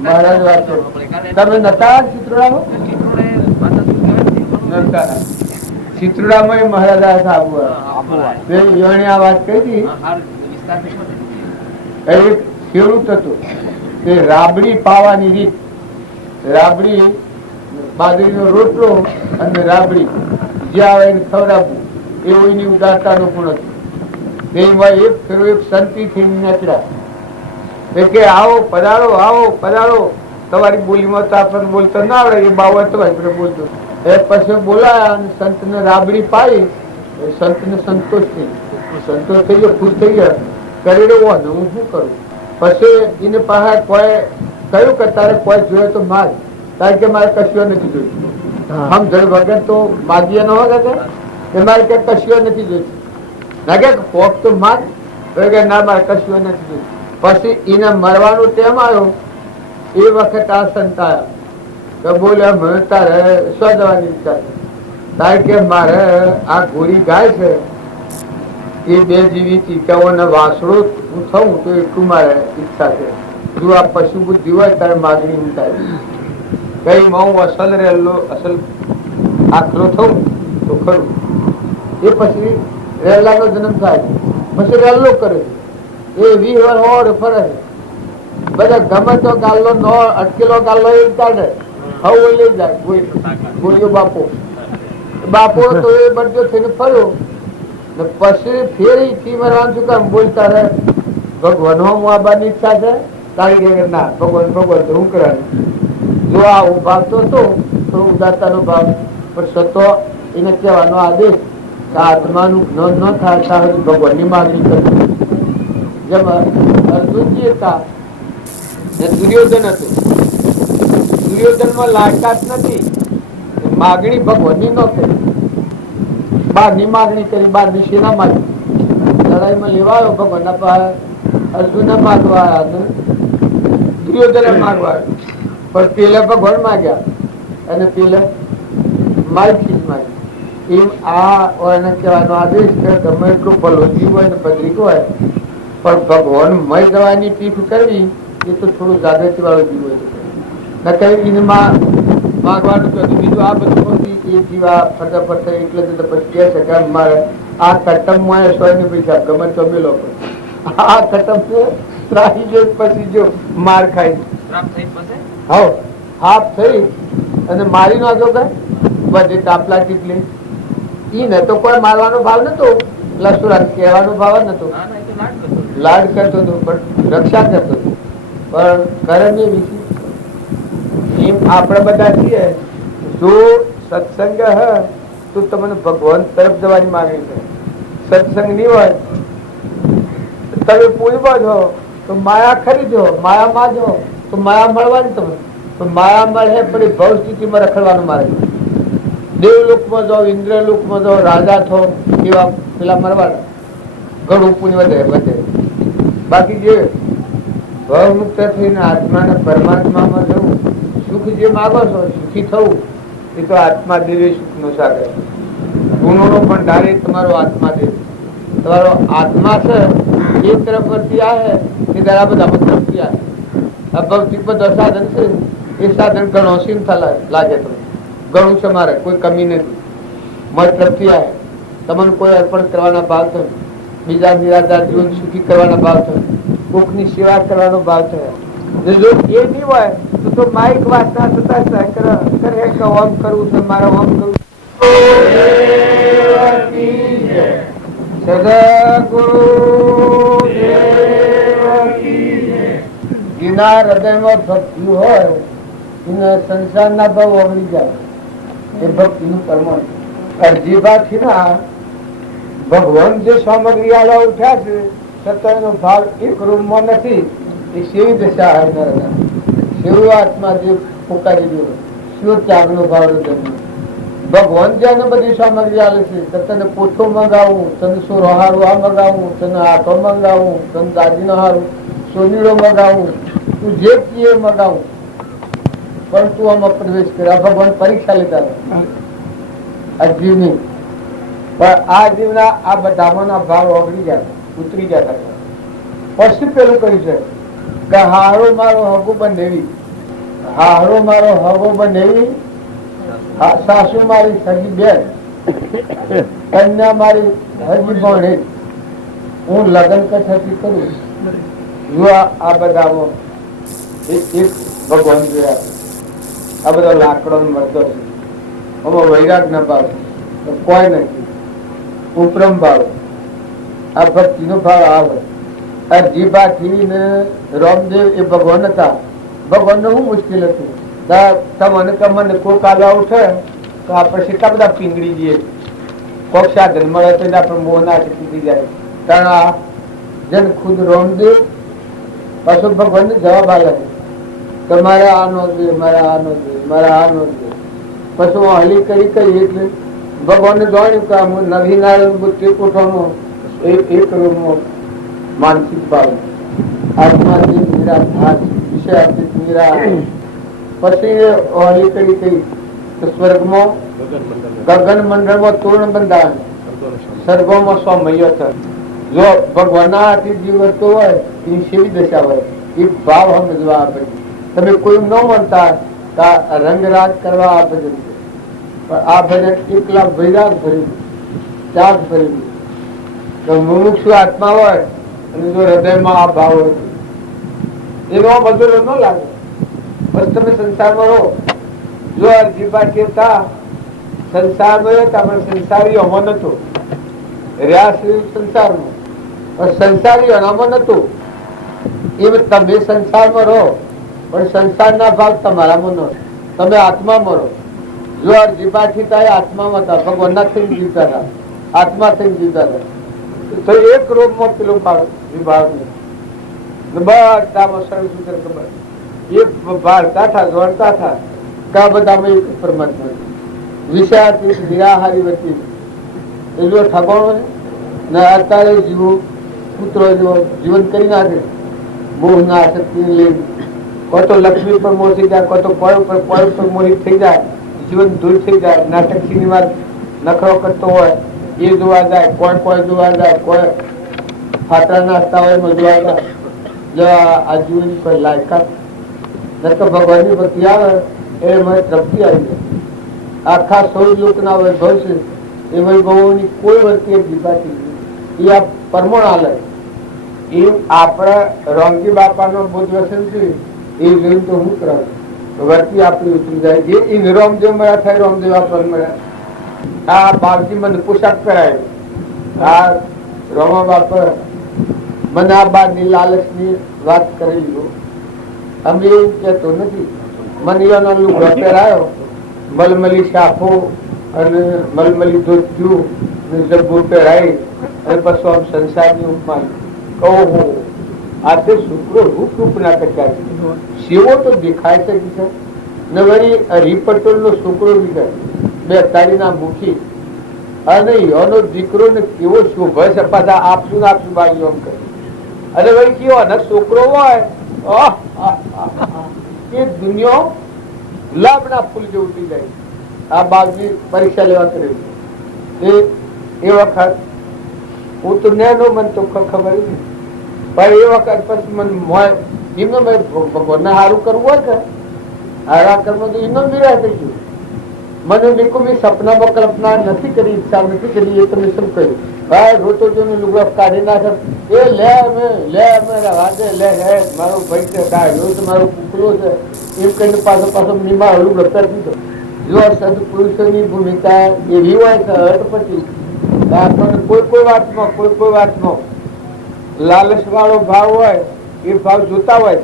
મહારાજ વાત તમે નતા ચિત્રોડામાં ચિત્રોડામાં એ મહારાજ આ વાત કહી હતી એક ખેડૂત હતો તે રાબડી પાવાની રીત રાબડી બાજરીનો રોટલો અને રાબડી જે આવે એને ખવડાવવું એવું એની ઉદારતાનો ગુણ હતો એમાં એક ફેરો એક સંતી થી નીકળ્યા કે આવો પધારો તમારી બોલીમાં તો આપણને બોલતો ના આવડે એ બાબત તો બોલતો એ પછી બોલાયા અને સંત ને રાબડી પાડી સંત ને સંતોષ થઈ ગયો ખુશ થઈ ગયો કરી રહ્યો હું શું કરું પછી એને પાસે કોઈ કહ્યું કે તારે કોઈ જોયે તો માર કારણ કે મારે કશીઓ નથી જોઈતું હમ જળ વગર તો માગીએ ન વગર એ મારે કે કશીઓ નથી જોઈતું ના કે કોક તો માગ ના મારે કશીઓ નથી જોઈતું પછી એને મરવાનું તેમ આવ્યો એ વખત આ સંત આવ્યા તો બોલે મને તારે શું જવાની ઈચ્છા છે કારણ કે મારે આ ઘોડી ગાય છે એ બે જેવી ચીકાઓ ને વાસળો હું થઉં તો એટલું મારે ઈચ્છા છે જો આ પશુ બુદ્ધિ હોય ત્યારે માગણી હું થાય કઈ હું અસલ રહેલો અસલ આખલો થઉં તો ખરું એ પછી રેલાનો જન્મ થાય પછી રેલો કરે એ 20 વર્ષ ફરે બધા ગમે તો ગાલ્લો નો અટકેલો ગાલ્લો એ કાઢે હવે લઈ જાય ગોળીઓ બાપો તો એ બધો થઈને ફર્યો પછી ફેરી થી મરવાનું શું કામ બોલતા રહે ભગવાન આવવાની ઈચ્છા છે તારી ના ભગવાન તો હું કરવાનું જો આ ભાવ તો હતો થોડો ઉદારતાનો ભાવ પણ સતો એને કહેવાનો આદેશ કે આત્માનું જ્ઞાન ન થાય ત્યાં સુધી ભગવાનની માગણી કરવી જેમ અર્જુનજી હતા દુર્યોધન હતું દુર્યોધનમાં લાયકાત નથી માગણી ભગવાનની ન કરી બહારની માગણી કરી બહારની સેના માગી લડાઈમાં લેવાયો ભગવાનના પાસે અર્જુને માગવા દુર્યોધને માગવા પણ પેલા ભગવાન માગ્યા અને પેલા માલખી માગી એમ આ એને કહેવાનો આદેશ કે ગમે એટલું ભલો જીવ હોય ને પત્રિક હોય પણ ભગવાન મય દવાની ટીફ કરવી એ તો થોડું જાગૃતિ વાળું જીવ હોય કઈ માગવાનું કહ્યું બીજું આ બધું એ જીવા ફરતા ફરતા એટલે પછી કહે છે કે મારે આ કટમમાં સ્વયં પૈસા ગમે તો મેલો આ કટમ ત્રાહી જો પછી જો માર ખાઈ હા હાફ થઈ અને મારી નાખો કે બધી તાપલા કેટલી ઈ ને તો કોઈ મારવાનો ભાવ નતો લસુરા કહેવાનો ભાવ નતો લાડ કરતો હતો પણ રક્ષા કરતો હતો પણ કરમ એ વિશે એમ આપણે બધા છીએ જો સત્સંગ તો તમને ભગવાન તરફ જવાની માંગણી છે. સત્સંગ નહીં હોય તમે પૂર્વજ હો તો માયા ખરીદો, માયામાં જો તો માયા મળવાની તમને. તો માયા મળે પણ ભવ સ્થિતિમાં રખડવાનું મારે. દેવલોકમાં જાઓ, ઇન્દ્રલોકમાં જાઓ, રાજા થો એવા પેલા મરવાના ઘણું પુણ્ય વધે. બાકી જે ભવમુક્ત થઈને આત્માને પરમાત્મામાં જવું, સુખ જે માગો છો સુખી થવું, એ તો આત્મા દેવી સુખ નો સાગર. ગુણોનો ભંડાર એ તમારો આત્મા દેવ. તમારો આત્મા છે એ તરફ વળતી આવે એ ઘણા બધા તરફથી આવે. આ ભૌતિક બધા સાધન છે એ સાધન ઘણો સીમ લાગે તમને, ઘણું છે મારે, કોઈ કમી નથી. મત તરફથી આવે તમને કોઈ અર્પણ કરવાના ભાવ થયો, બીજા નિરાધાર જીવન સુખી કરવાના ભાવ થયો, કોકની સેવા કરવાનો ભાવ થયો. જો એ નહીં હોય તો માઇક વાંચતા થતા કરે કે ઓમ કરવું છે, મારે ઓમ કરવું. જેના હૃદયમાં ભક્તિ હોય એને સંસારના ભાવ ઓગળી જાય. એ ભક્તિનું પરમાણ અરજીભાથી ના ભગવાન જે સામગ્રી આલા ઉઠ્યા છે છતાં એનો ભાવ એક રૂમમાં નથી. એ સેવી દશા સેવું આત્મા જે પુકારી ગયો, શું ત્યાગનો ભાવ હૃદયમાં. ભગવાન જ્યાં બધી સામગ્રી આવે છે, તને પોથો મંગાવું, તને શું રોહારું આ મંગાવું, તને આટો મંગાવું, તને દાદીનો હારું સોનીડો મંગાવું, તું જે કીએ મંગાવું, પણ તું આમાં પ્રવેશ કર્યા. ભગવાન પરીક્ષા લેતા આ જીવની. પણ આ જીવના આ બધામાં ભાવ ઓગળી ગયા, ઉતરી ગયા. પછી પેલું કહ્યું છે કે હારો મારો હગો બનેવી, હારો મારો હગો બનેવી, સાસુ મારી સગી બેન, કન્યા મારી હજી ભણે, હું લગ્ન કથાથી કરું. જો આ બધામાં એક ભગવાન જોયા. આ બધા લાકડો મળતો છે, આમાં વૈરાગ ના ભાવ કોઈ નથી, ઉપરમ ભાવ. આ ભક્તિ નો ભાવ આવે. અરજીભાથી ને રામદેવ એ ભગવાન હતા. ભગવાન નું શું મુશ્કેલ હતું? તમને તમને કોઈ કાલા ઉઠે તો આપણે કેટલા બધા પીંગળી જઈએ, કોક સાધન મળે તો આપણે મોહના શીખી જાય. કારણ આ જન ખુદ રામદેવ પાછો ભગવાન ને જવાબ આવે કે મારે આનો દે, મારે આનો દે, મારે આનો દે. પછી હું હલી કરી એટલે ભગવાન ને જાણ્યું કે હું નવી નારાયણ બુદ્ધિ કોઠાનો એક રૂમમાં માનસિક ભાવ આત્માથી નિરાધાર વિષયાથી નિરાધાર. પછી હલી કરી સ્વર્ગમાં ગગન મંડળમાં તોરણ બંધાય, સ્વર્ગોમાં સો મૈયો થાય. જો ભગવાનના હાથી જીવતો હોય એની સેવી દશા હોય, એ ભાવ સમજવા આપે. તમે કોઈ ન માનતા રંગરાગ કરવા આ ભજન, પણ આ ભજન એકલા વૈરાગ ભર્યું, ત્યાગ ભરેલું. મુમુક્ષુ આત્મા હોય અને જો હૃદયમાં આ ભાવ હોય એનો બધો ન લાગે. બસ તમે સંસારમાં રહો. જો અરજીભા કેતા સંસારમાં હતા પણ સંસારી અમન હતો, રહ્યા સંસારમાં સંસારી અનામન હતું. એ તમે સંસારમાં રહો પણ સંસારના ભાગ તમારામાં ન, તમે આત્મામાં રહો. જો અરજીભાથી થાય આત્મામાં હતા, ભગવાનના થઈને જીવતા હતા, આત્મા થઈને જીવતા હતા. તો એક રોગમાં પેલો વિભાગ બધામાં સરસુતર ખબર એક ભારતા થા જોડતા થા કા બધામાં એક પરમાત્મા વિષયાથી નિરાહારી વતી. એ જો ઠગાણો ને અત્યારે જીવો પુત્રો જીવન કરી નાખે મોહના આસક્તિ લઈને. કોઈ તો લક્ષ્મી પર મોહ થઈ જાય, કોઈ તો પળ પર મોહિત થઈ જાય, જીવન દૂર થઈ જાય. નાટક સિનેમા નખરો કરતો હોય એ જોવા જાય, કોઈ જોવા જાય, કોઈ ફાટા નાસ્તા હોય જોવા જાય. જો આ જીવન કોઈ લાયકાત ભગવાનની ભક્તિ આવે એ મને તૃપ્તિ આવી જાય. આખા 16 લોકના વૈભવ છે એ વૈભવોની કોઈ વર્તી જીવાતી એ આ પરમણ આલે. એ આપણા રોંગી બાપાનો બુદ્ધ વસન છે એ જોઈને તો હું કરાવું વર્તી આપણી ઉતરી જાય. જે રામદેવ મળ્યા થાય, રામદેવ આપણને મળ્યા. આ બાપજી મને પોશાક કરાય, આ રોમા બાપા મને આ બારની લાલચની વાત કરેલી. અમે એવું કહેતો નથી. મને એનો લુગડો પહેરાયો, મલમલી શાફો, અને મલમલી ધોત થયું ને જબ્બુ પહેરાઈ અને પછી આમ સંસારની ઉપમાન કહો આ તે શુક્ર રૂપ ના ટક્યા શિવો તો દેખાય છે કે ને વળી હરિપટોલ નો છોકરો દીકરા બે તારીના મુખી અને યોનો દીકરો ને કેવો શોભે છે પાછા આપશું ને આપશું બાજુ એમ કરે અને વળી કેવો અને છોકરો હોય એ દુનિયા ગુલાબના ફૂલ જેવું થઈ જાય. આ બાપજી પરીક્ષા લેવા કરેલી એ વખત હું તો નેનો મને તો ખબર નહીં પણ એ વખત પછી મને એમને ભગવાનને સારું કરવું હોય કે હારા કર્મ તો એનો નિરાશ થઈ ગયું. મને બિલકુલ મેં સપનામાં કલ્પના નથી કરી, ઈચ્છા નથી કરી. એ તમે શું કહ્યું ભાઈ રોતો જો લુગડા કાઢી નાખે એ લે અમે વાદે લે મારો ભાઈ છે કાઢ્યો તો મારો કુકડો છે એમ કહીને પાછો નિમા હળું લગતા દીધો. જો સદપુરુષોની ભૂમિકા એવી હોય કે હટ પછી આપણને કોઈ વાતમાં લાલચ વાળો ભાવ હોય એ ભાવ જોતા હોય